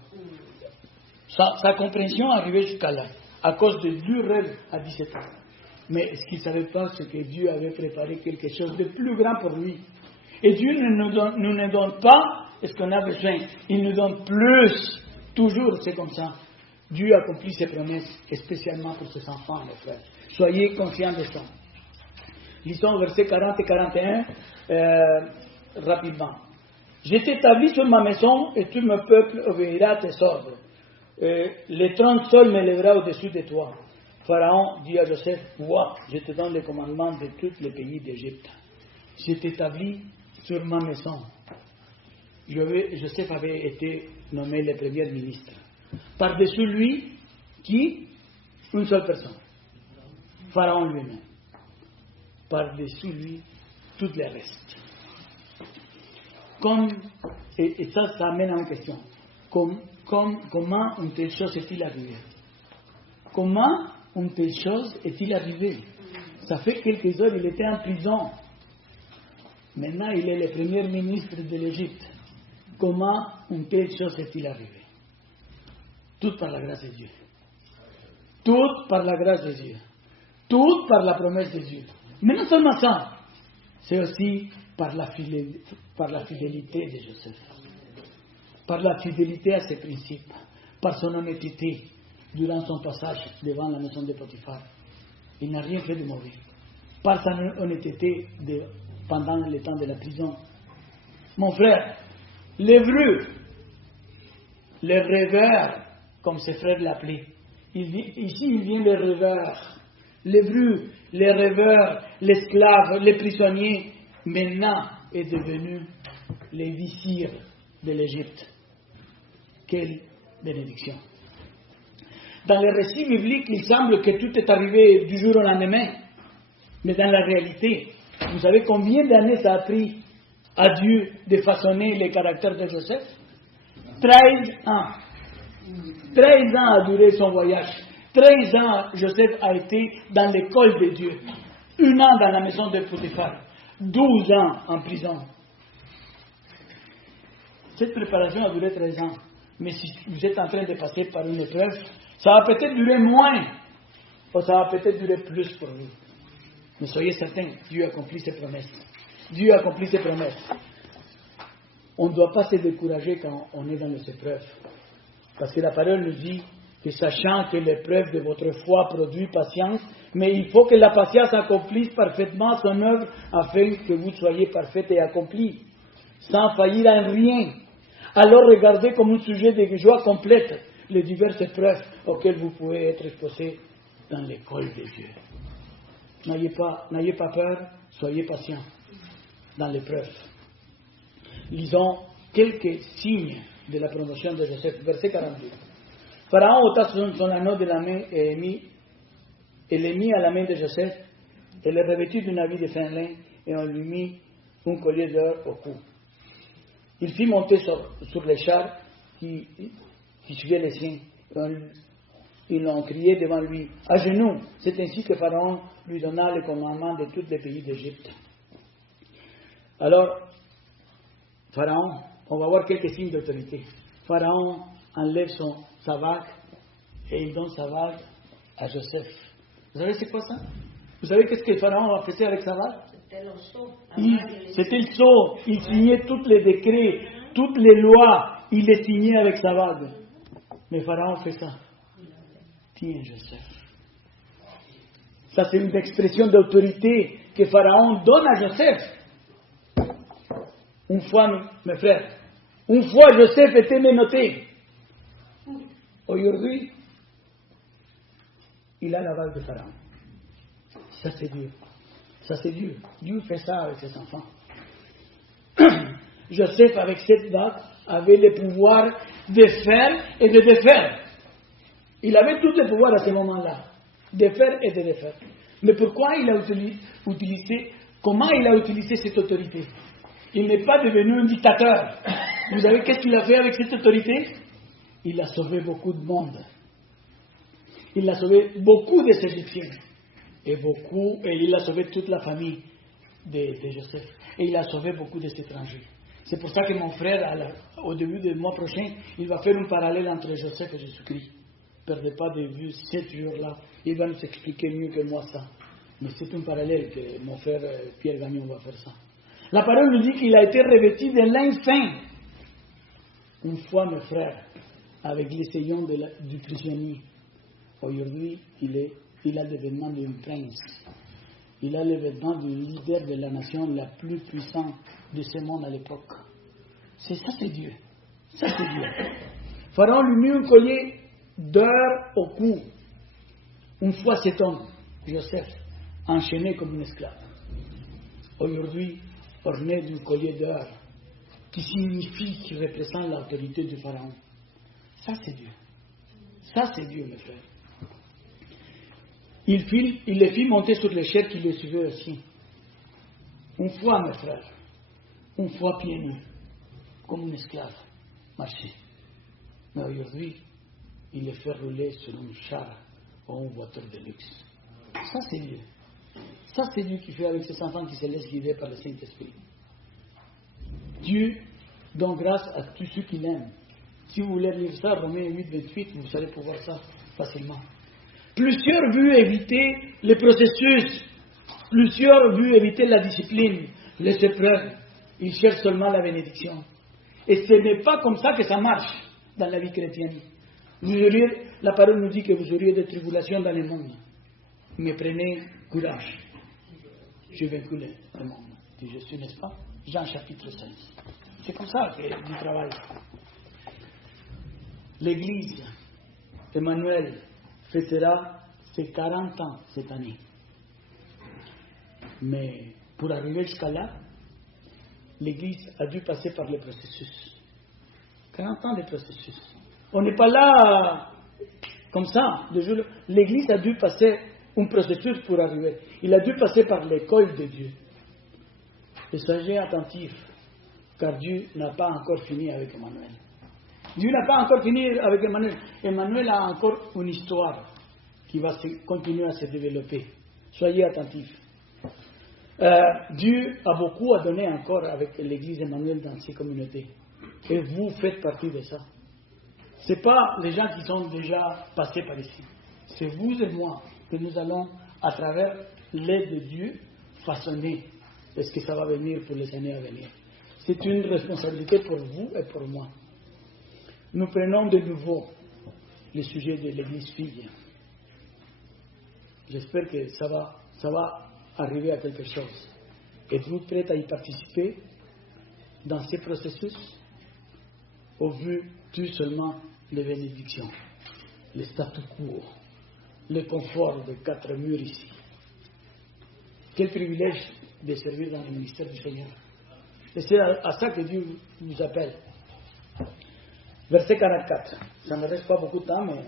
Sa compréhension arrivait jusqu'à là, à cause de 2 rêves à 17 ans. Mais ce qu'il ne savait pas, c'est que Dieu avait préparé quelque chose de plus grand pour lui. Et Dieu ne nous donne pas ce qu'on a besoin. Il nous donne plus. Toujours, c'est comme ça. Dieu accomplit ses promesses, spécialement pour ses enfants, mes frères. Soyez conscients de ça. Lisons versets 40 et 41 rapidement. Je t'établis sur ma maison et tout mon peuple obéira à tes ordres. Le trône seul m'élèvera au-dessus de toi. Pharaon dit à Joseph, vois, je te donne les commandements de tous les pays d'Égypte. Je t'établis sur ma maison. Joseph avait été nommé le premier ministre. Par-dessus lui, qui? Une seule personne. Pharaon lui-même. Par-dessus lui, tout le reste. Et ça amène à une question. Comment une telle chose est-il arrivée? Comment une telle chose est-il arrivée? Ça fait quelques heures, il était en prison. Maintenant, il est le premier ministre de l'Égypte. Comment une telle chose est-il arrivée? Tout par la grâce de Dieu. Tout par la grâce de Dieu. Tout par la promesse de Dieu. Mais non seulement ça, c'est aussi par la fidélité de Joseph, par la fidélité à ses principes, par son honnêteté durant son passage devant la maison de Potiphar. Il n'a rien fait de mauvais. Par sa honnêteté pendant le temps de la prison. Mon frère, l'hébreu, le rêveur, comme ses frères l'appelaient, ici il vient le rêveur. L'hébreu, les rêveurs, l'esclave, les prisonniers, maintenant est devenu les vizirs de l'Égypte. Quelle bénédiction! Dans les récits bibliques, il semble que tout est arrivé du jour au lendemain. Mais dans la réalité, vous savez combien d'années ça a pris à Dieu de façonner les caractères de Joseph? 13 ans. 13 ans a duré son voyage. 13 ans, Joseph a été dans l'école de Dieu. 1 an dans la maison de Potiphar. 12 ans en prison. Cette préparation a duré 13 ans. Mais si vous êtes en train de passer par une épreuve, ça va peut-être durer moins. Ou ça va peut-être durer plus pour vous. Mais soyez certains, Dieu accomplit ses promesses. Dieu accomplit ses promesses. On ne doit pas se décourager quand on est dans les épreuves. Parce que la parole nous dit que sachant que l'épreuve de votre foi produit patience, mais il faut que la patience accomplisse parfaitement son œuvre afin que vous soyez parfaits et accomplis, sans faillir en rien. Alors regardez comme un sujet de joie complète les diverses épreuves auxquelles vous pouvez être exposés dans l'école de Dieu. N'ayez pas peur, soyez patients dans l'épreuve. Lisons quelques signes de la promotion de Joseph. Verset 42. Pharaon ôta son anneau de la main et le mit à la main de Joseph et le revêtit d'un habit de fin lin et on lui mit un collier d'or au cou. Il fit monter sur les chars qui suivaient les siens. Ils l'ont crié devant lui, à genoux. C'est ainsi que Pharaon lui donna le commandement de tous les pays d'Égypte. Alors, Pharaon, on va voir quelques signes d'autorité. Pharaon enlève sa vague et il donne sa vague à Joseph. Vous savez c'est quoi ça? Vous savez qu'est-ce que Pharaon a fait avec sa vague? C'était le sceau. C'était le sceau. Il signait tous les décrets, toutes les lois. Il les signait avec sa vague. Mais Pharaon fait ça. Tiens, Joseph. Ça, c'est une expression d'autorité que Pharaon donne à Joseph. Une fois, mes frères, une fois Joseph était menotté. Aujourd'hui, il a la vague de Pharaon. Ça, c'est Dieu. Ça, c'est Dieu. Dieu fait ça avec ses enfants. Joseph, avec cette vague, avait le pouvoir de faire et de défaire. Il avait tout le pouvoir à ce moment-là, de faire et de défaire. Mais pourquoi il a utilisé, comment il a utilisé cette autorité? Il n'est pas devenu un dictateur. Vous savez qu'est-ce qu'il a fait avec cette autorité? Il a sauvé beaucoup de monde. Il a sauvé beaucoup des Égyptiens. Et il a sauvé toute la famille de Joseph. Et il a sauvé beaucoup des étrangers. C'est pour ça que mon frère, au début du mois prochain, il va faire un parallèle entre Joseph et Jésus-Christ. Ne perdez pas de vue 7 jours-là. Il va nous expliquer mieux que moi ça. Mais c'est un parallèle que mon frère Pierre Gagnon va faire ça. La parole nous dit qu'il a été revêtu de lin fin. Une fois, mes frères, avec l'essayant du prisonnier. Aujourd'hui, il a le vêtement d'un prince. Il a le vêtement du leader de la nation la plus puissante de ce monde à l'époque. Ça, c'est Dieu. Ça, c'est Dieu. Pharaon lui mit un collier d'or au cou. Une fois cet homme, Joseph, enchaîné comme un esclave. Aujourd'hui, orné d'un collier d'or, qui signifie, qui représente l'autorité du Pharaon. Ça, c'est Dieu. Ça, c'est Dieu, mes frères. Il les fit monter sur les chairs qui le suivaient aussi. Une fois, mes frères, une fois pieds nus, comme un esclave, marcher. Mais aujourd'hui, il les fait rouler sur un char ou une voiture de luxe. Ça, c'est Dieu. Ça, c'est Dieu qui fait avec ses enfants qui se laissent guider par le Saint-Esprit. Dieu donne grâce à tous ceux qui l'aiment. Si vous voulez lire ça, Romains 8, 28, vous allez pouvoir ça facilement. Plusieurs veulent éviter le processus Plusieurs veulent éviter la discipline, les épreuves. Ils cherchent seulement la bénédiction. Et ce n'est pas comme ça que ça marche dans la vie chrétienne. La parole nous dit que vous auriez des tribulations dans le monde. Mais prenez courage. J'ai vaincu le monde. Dit Jésus, n'est-ce pas? Jean chapitre 16. C'est comme ça que du travail. L'Église, Emmanuel, fêtera ses 40 ans cette année. Mais pour arriver jusqu'à là, l'Église a dû passer par le processus. 40 ans de processus. On n'est pas là comme ça. L'Église a dû passer un processus pour arriver. Il a dû passer par l'école de Dieu. Et soyez attentifs, car Dieu n'a pas encore fini avec Emmanuel. Dieu n'a pas encore fini avec Emmanuel. Emmanuel a encore une histoire qui va continuer à se développer. Soyez attentifs. Dieu a beaucoup à donner encore avec l'Église Emmanuel dans ces communautés. Et vous faites partie de ça. Ce n'est pas les gens qui sont déjà passés par ici. C'est vous et moi que nous allons, à travers l'aide de Dieu, façonner ce que ça va venir pour les années à venir. C'est une responsabilité pour vous et pour moi. Nous prenons de nouveau le sujet de l'Église fille. J'espère que ça va arriver à quelque chose. Êtes-vous prêts à y participer dans ces processus au vu tout seulement les bénédictions, le statu quo, le confort de 4 murs ici? Quel privilège de servir dans le ministère du Seigneur. Et c'est à ça que Dieu nous appelle. Verset 44. Ça ne me reste pas beaucoup de temps, mais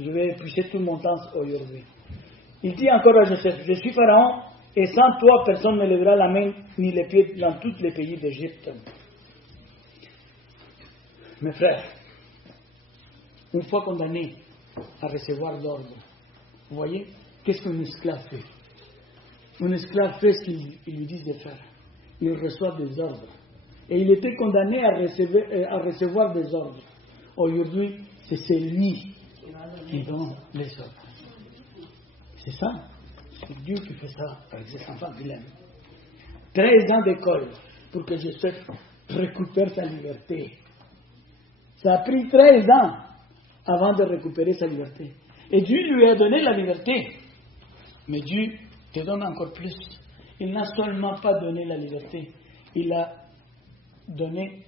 je vais épuiser tout mon temps aujourd'hui. Il dit encore à Joseph, je suis Pharaon, et sans toi, personne ne lèvera la main ni les pieds dans tous les pays d'Égypte. Mes frères, une fois condamné à recevoir l'ordre, vous voyez, qu'est-ce qu'un esclave fait? Un esclave fait ce qu'il lui dit de faire. Il reçoit des ordres. Et il était condamné à recevoir des ordres. Aujourd'hui, c'est lui qui donne les ordres. C'est ça. C'est Dieu qui fait ça avec ses enfants qu'il aime. 13 ans d'école pour que Joseph récupère sa liberté. Ça a pris 13 ans avant de récupérer sa liberté. Et Dieu lui a donné la liberté. Mais Dieu te donne encore plus. Il n'a seulement pas donné la liberté, il a redonné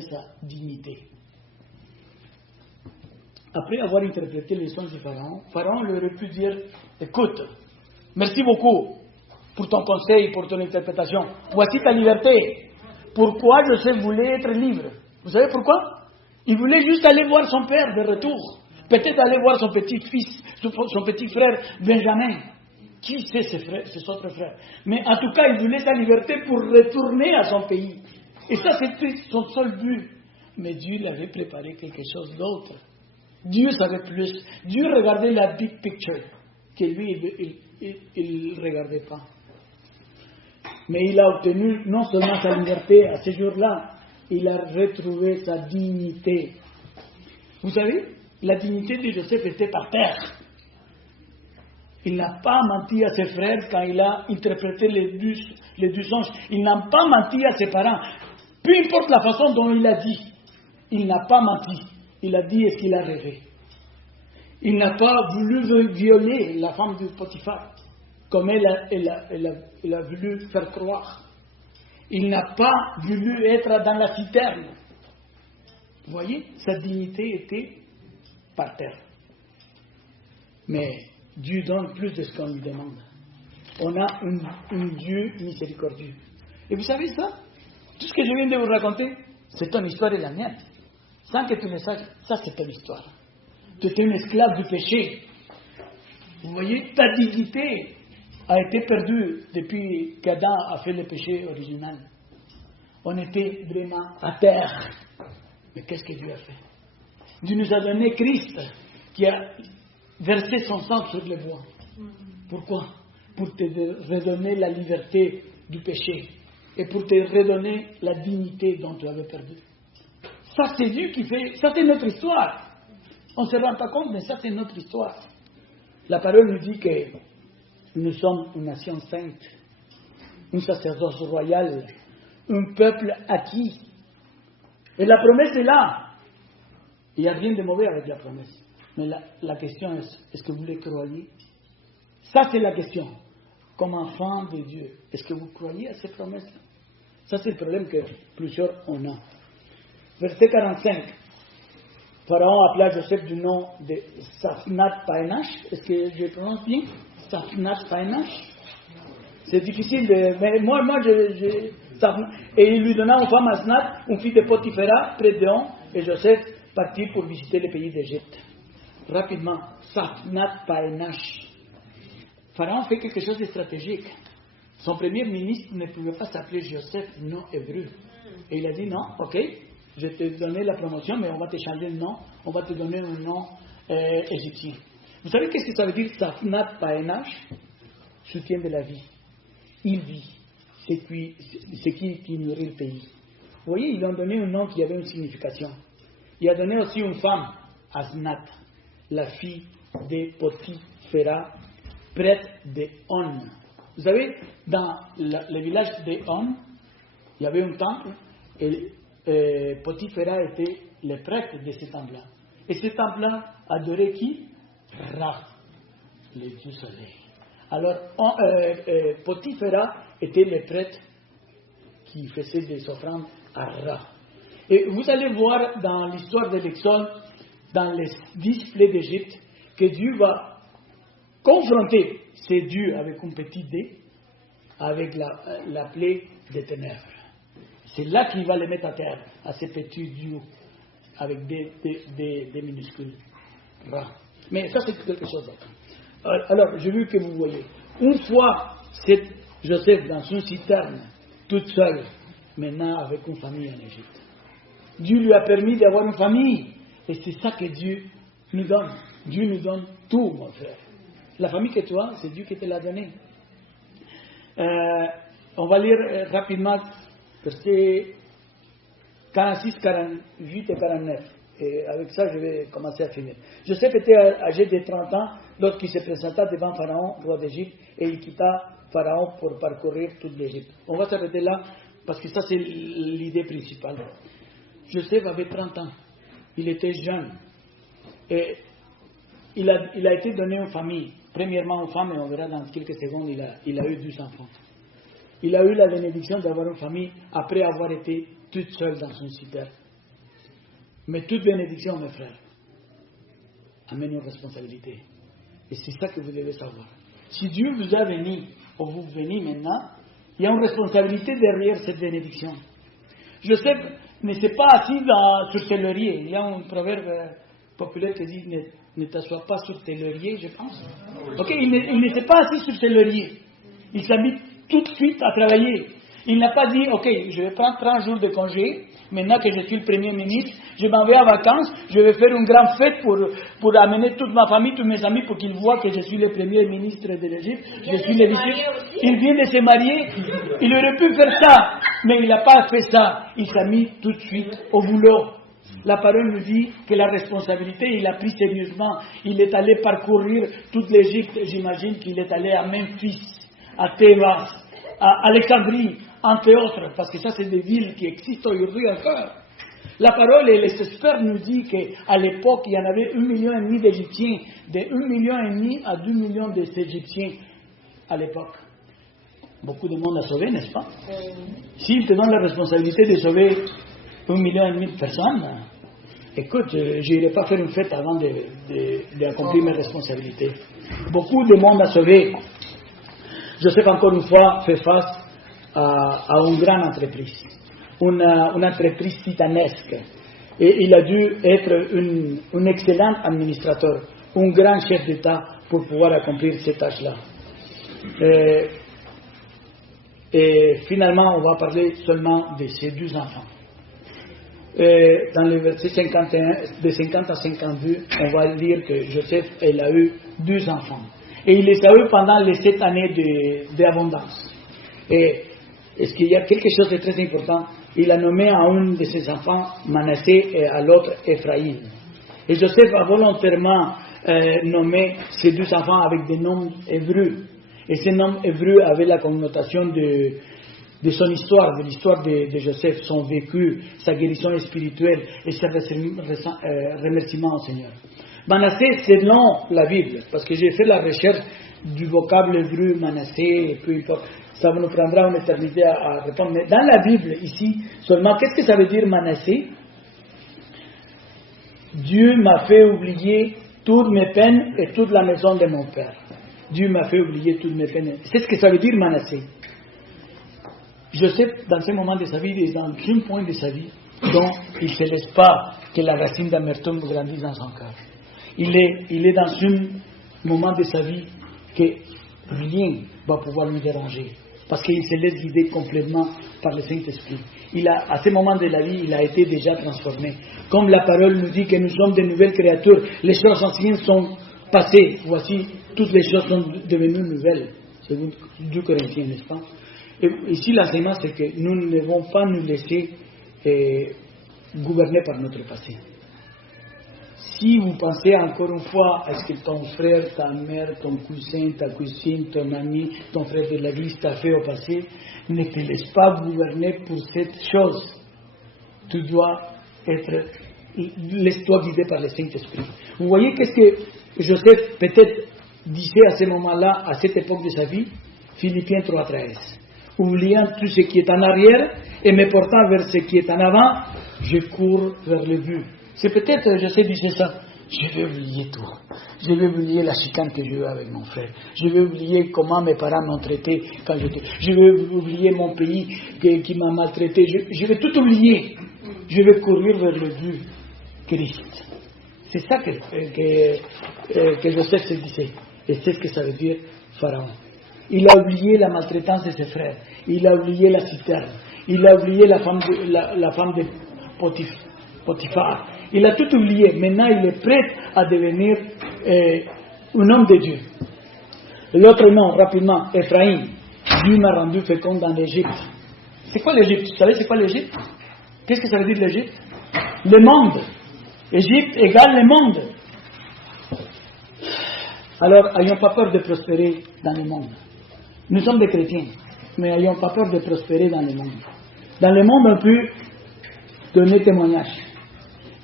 sa dignité. Après avoir interprété les sons du Pharaon, Pharaon lui aurait pu dire, écoute, merci beaucoup pour ton conseil, pour ton interprétation. Voici ta liberté. Pourquoi Joseph voulait être libre? Vous savez pourquoi? Il voulait juste aller voir son père de retour. Peut-être aller voir son petit-fils, son petit frère Benjamin. Qui sait ses autres frères? Mais en tout cas, il voulait sa liberté pour retourner à son pays. Et ça, c'était son seul but. Mais Dieu l'avait préparé quelque chose d'autre. Dieu savait plus. Dieu regardait la big picture, que lui, il ne regardait pas. Mais il a obtenu non seulement sa liberté à ce jour-là, il a retrouvé sa dignité. Vous savez, la dignité de Joseph était par terre. Il n'a pas menti à ses frères quand il a interprété les deux songes. Il n'a pas menti à ses parents. Peu importe la façon dont il a dit, il n'a pas menti. Il a dit ce qu'il a rêvé. Il n'a pas voulu violer la femme de Potiphar, comme elle a voulu faire croire. Il n'a pas voulu être dans la citerne. Vous voyez, sa dignité était par terre. Mais Dieu donne plus de ce qu'on lui demande. On a un Dieu miséricordieux. Et vous savez ça? Tout ce que je viens de vous raconter, c'est ton histoire et la mienne. Sans que tu le saches, ça c'est ton histoire. Tu étais un esclave du péché. Vous voyez, ta dignité a été perdue depuis qu'Adam a fait le péché original. On était vraiment à terre. Mais qu'est-ce que Dieu a fait? Dieu nous a donné Christ qui a versé son sang sur le bois. Pourquoi? Pour te redonner la liberté du péché et pour te redonner la dignité dont tu avais perdu. Ça, c'est Dieu qui fait. Ça, c'est notre histoire. On ne se rend pas compte, mais ça, c'est notre histoire. La parole nous dit que nous sommes une nation sainte, un sacerdoce royal, un peuple acquis. Et la promesse est là. Il n'y a rien de mauvais avec la promesse. Mais la question est-ce que vous les croyez? Ça, c'est la question. Comme enfant de Dieu, est-ce que vous croyez à ces promesses? Ça, c'est le problème que plusieurs ont. Verset 45. Pharaon appela Joseph du nom de Safnat Paenash. Est-ce que je prononce bien? Safnat Paenash. C'est difficile de... Mais moi et il lui donna une femme Asnat, une fille de Potiphera, près d'On, et Joseph partit pour visiter le pays d'Égypte. Rapidement, Safnat Paenash. Pharaon fait quelque chose de stratégique. Son premier ministre ne pouvait pas s'appeler Joseph, non hébreu. Et il a dit non, ok, je vais te donner la promotion, mais on va te changer le nom, on va te donner un nom égyptien. Vous savez qu'est-ce que ça veut dire Safnat Paenash? Soutien de la vie. Il vit. C'est qui nourrit le pays. Vous voyez, ils lui ont donné un nom qui avait une signification. Il a donné aussi une femme, Asnat, la fille de Potiphera, prêtre de On. Vous savez, dans le village de On, il y avait un temple et Potiphera était le prêtre de ce temple-là. Et ce temple-là adorait qui? Ra, le dieu soleil. Alors, Potiphera était le prêtre qui faisait des offrandes à Ra. Et vous allez voir dans l'histoire de l'Exode, dans les 10 plaies d'Égypte, que Dieu va confronter ces dieux avec un petit dé, avec la plaie des ténèbres. C'est là qu'il va les mettre à terre, à ces petits dieux, avec des minuscules. Ra. Mais ça, c'est quelque chose d'autre. Alors, j'ai vu que vous voyez. Une fois, c'est Joseph dans une citerne, toute seule, maintenant avec une famille en Égypte. Dieu lui a permis d'avoir une famille. Et c'est ça que Dieu nous donne. Dieu nous donne tout, mon frère. La famille que tu as, c'est Dieu qui te l'a donnée. On va lire rapidement versets 46, 48 et 49. Et avec ça, je vais commencer à finir. Joseph était âgé de 30 ans lorsqu'il se présenta devant Pharaon, roi d'Égypte, et il quitta Pharaon pour parcourir toute l'Égypte. On va s'arrêter là, parce que ça, c'est l'idée principale. Joseph avait 30 ans. Il était jeune. Et il a été donné une famille. Premièrement, une femme, et on verra dans quelques secondes, il a eu 2 enfants. Il a eu la bénédiction d'avoir une famille après avoir été toute seule dans son citerne. Mais toute bénédiction, mes frères, amène une responsabilité. Et c'est ça que vous devez savoir. Si Dieu vous a béni, ou vous venez maintenant, il y a une responsabilité derrière cette bénédiction. Joseph ne s'est pas assis sur ses lauriers. Il y a un proverbe populaire qui dit ne t'assois pas sur tes lauriers, je pense. Ok, il ne s'est pas assis sur ses lauriers. Il s'est mis tout de suite à travailler. Il n'a pas dit, ok, je vais prendre 30 jours de congé, maintenant que je suis le Premier ministre, je m'en vais en vacances, je vais faire une grande fête pour amener toute ma famille, tous mes amis, pour qu'ils voient que je suis le Premier ministre de l'Égypte. Je suis le vice. Il vient de se marier, il aurait pu faire ça, mais il n'a pas fait ça. Il s'est mis tout de suite au boulot. La parole nous dit que la responsabilité, il l'a pris sérieusement. Il est allé parcourir toute l'Égypte. J'imagine qu'il est allé à Memphis, à Thémas, à Alexandrie, entre autres, parce que ça, c'est des villes qui existent aujourd'hui encore. La parole et les experts nous disent qu'à l'époque, il y en avait 1,5 million d'Égyptiens, de 1,5 million à 2 millions d'Égyptiens à l'époque. Beaucoup de monde à sauver, n'est-ce pas? S'il te donne la responsabilité de sauver 1,5 million de personnes, écoute, je n'irai pas faire une fête avant d'accomplir mes responsabilités. Beaucoup de monde à sauver. Joseph, encore une fois, fait face à une grande entreprise, une entreprise titanesque. Et il a dû être un excellent administrateur, un grand chef d'État pour pouvoir accomplir ces tâches-là. Et finalement, on va parler seulement de ses 2 enfants. Dans le verset 51, de 50 à 52, on va lire que Joseph, il a eu 2 enfants. Et il les a eu pendant les 7 années d'abondance. Et est-ce qu'il y a quelque chose de très important? Il a nommé à un de ses enfants Manassé et à l'autre Ephraïm. Et Joseph a volontairement nommé ses 2 enfants avec des noms hébreux. Et ce nom hébreu avait la connotation de son histoire, de l'histoire de Joseph, son vécu, sa guérison spirituelle et ses remerciements au Seigneur. Manassé, selon la Bible, parce que j'ai fait la recherche du vocable hébreu Manassé, peu importe, ça nous prendra une éternité à répondre. Mais dans la Bible, ici, seulement, qu'est-ce que ça veut dire Manassé? Dieu m'a fait oublier toutes mes peines et toute la maison de mon père. Dieu m'a fait oublier toutes mes peines. C'est ce que ça veut dire Manassé. Joseph, dans ce moment de sa vie, est dans un point de sa vie dont il ne se laisse pas que la racine d'amertume grandisse dans son cœur. Il est dans un moment de sa vie que rien ne va pouvoir lui déranger. Parce qu'il se laisse guider complètement par le Saint-Esprit. À ce moment de la vie, il a été déjà transformé. Comme la parole nous dit que nous sommes de nouvelles créatures, les choses anciennes sont passées. Voici, toutes les choses sont devenues nouvelles. C'est 2 Corinthiens, n'est-ce pas? Et ici, l'enseignement, c'est que nous ne devons pas nous laisser gouverner par notre passé. Si vous pensez encore une fois à ce que ton frère, ta mère, ton cousin, ta cousine, ton ami, ton frère de l'église t'a fait au passé, ne te laisse pas gouverner pour cette chose. Tu dois laisse-toi guider par le Saint-Esprit. Vous voyez qu'est-ce que Joseph peut-être disait à ce moment-là, à cette époque de sa vie? Philippiens 3,13. Oubliant tout ce qui est en arrière et me portant vers ce qui est en avant, je cours vers le but. C'est peut-être, Joseph disait ça, je vais oublier tout. Je vais oublier la chicane que j'ai eue avec mon frère. Je vais oublier comment mes parents m'ont traité quand j'étais. Je vais oublier mon pays qui m'a maltraité. Je vais tout oublier. Je vais courir vers le but, Christ. C'est ça que Joseph se disait. Et c'est ce que ça veut dire Pharaon. Il a oublié la maltraitance de ses frères. Il a oublié la citerne. Il a oublié la femme de Potiphar. Il a tout oublié. Maintenant, il est prêt à devenir un homme de Dieu. L'autre nom, rapidement, Ephraïm. Dieu m'a rendu fécond dans l'Égypte. C'est quoi l'Égypte? Vous savez c'est quoi l'Égypte? Qu'est-ce que ça veut dire l'Égypte? Le monde. Égypte égale le monde. Alors, ayons pas peur de prospérer dans le monde. Nous sommes des chrétiens, mais ayons pas peur de prospérer dans le monde. Dans le monde, on peut donner témoignage.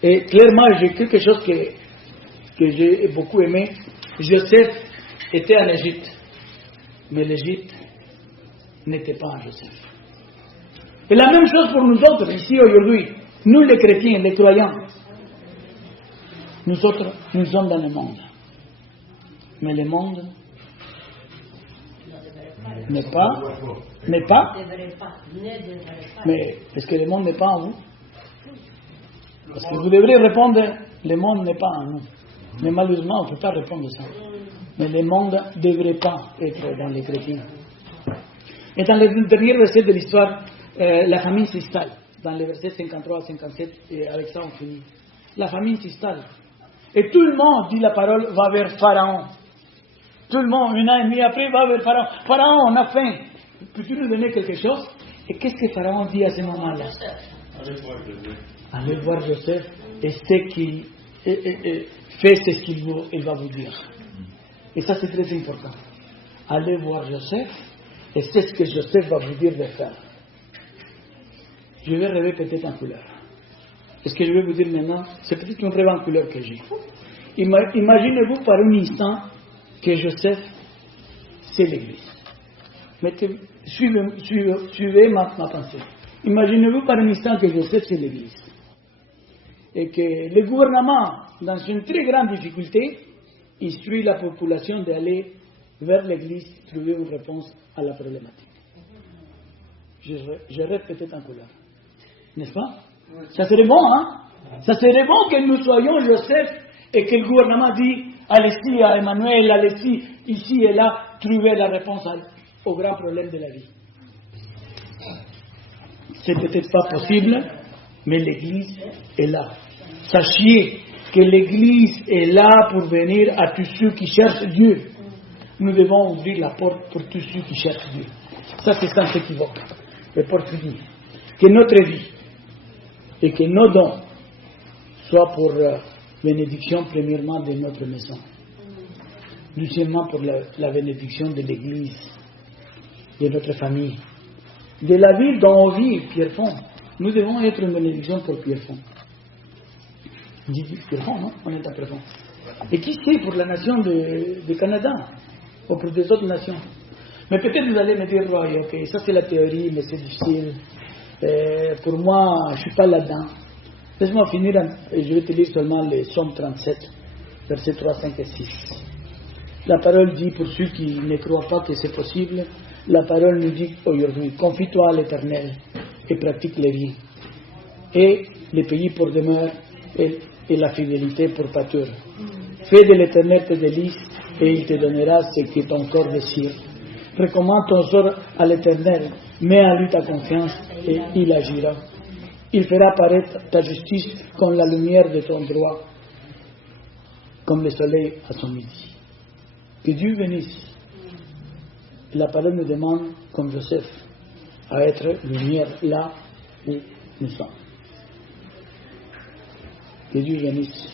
Et clairement, j'ai quelque chose que j'ai beaucoup aimé. Joseph était en Égypte, mais l'Égypte n'était pas en Joseph. Et la même chose pour nous autres, ici aujourd'hui. Nous les chrétiens, les croyants, nous autres, nous sommes dans le monde. Mais le monde n'est pas. Mais est-ce que le monde n'est pas en vous? Parce que vous devrez répondre, le monde n'est pas en nous. Mais malheureusement, on ne peut pas répondre ça. Mais le monde ne devrait pas être dans les chrétiens. Et dans le dernier verset de l'histoire, la famine s'installe. Dans les versets 53 à 57, et avec ça on finit. La famine s'installe. Et tout le monde, dit la parole, va vers Pharaon. Tout le monde, 1 an et demi après, va vers Pharaon. Pharaon, on a faim. Peux-tu nous donner quelque chose? Et qu'est-ce que Pharaon dit à ce moment-là? Allez voir Joseph et ce qu'il fait, c'est ce qu'il va vous dire. Et ça, c'est très important. Allez voir Joseph et c'est ce que Joseph va vous dire de faire. Je vais rêver peut-être en couleur. Et ce que je vais vous dire maintenant, c'est peut-être une rêve en couleur que j'ai. Imaginez-vous par un instant que Joseph, c'est l'Église. Suivez ma pensée. Imaginez-vous par un instant que Joseph, c'est l'Église. Et que le gouvernement, dans une très grande difficulté, instruit la population d'aller vers l'Église trouver une réponse à la problématique. Je rêve peut-être en couleur. N'est-ce pas? Ça serait bon, hein? Ça serait bon que nous soyons Joseph et que le gouvernement dit allez-y à Emmanuel, allez-y ici et là, trouver la réponse au grand problème de la vie. C'est peut-être pas possible, mais l'Église est là. Sachez que l'Église est là pour venir à tous ceux qui cherchent Dieu. Nous devons ouvrir la porte pour tous ceux qui cherchent Dieu. Ça, c'est sans équivoque. Les portes vides. Que notre vie et que nos dons soient pour bénédiction premièrement de notre maison. Deuxièmement, pour la bénédiction de l'Église, de notre famille, de la ville dont on vit, Pierrefonds. Nous devons être une bénédiction pour Pierrefonds. Dit Pierrefonds, non? On est à Pierrefonds. Et qui sait pour la nation du Canada ou pour des autres nations? Mais peut-être vous allez me dire, ouais, ok, ça c'est la théorie, mais c'est difficile. Pour moi, je ne suis pas là-dedans. Laisse-moi finir, et je vais te lire seulement les Psaume 37, versets 3, 5 et 6. La parole dit, pour ceux qui ne croient pas que c'est possible, la parole nous dit aujourd'hui, confie-toi à l'Éternel et pratique les vies. Et les pays pour demeure et la fidélité pour pâture. Fais de l'Éternel tes délices et il te donnera ce que ton corps désire. Recommande ton sort à l'Éternel, mets en lui ta confiance et il agira. Il fera paraître ta justice comme la lumière de ton droit, comme le soleil à son midi. Que Dieu bénisse. La parole nous demande, comme Joseph, à être lumière là où nous sommes. Que Dieu bénisse.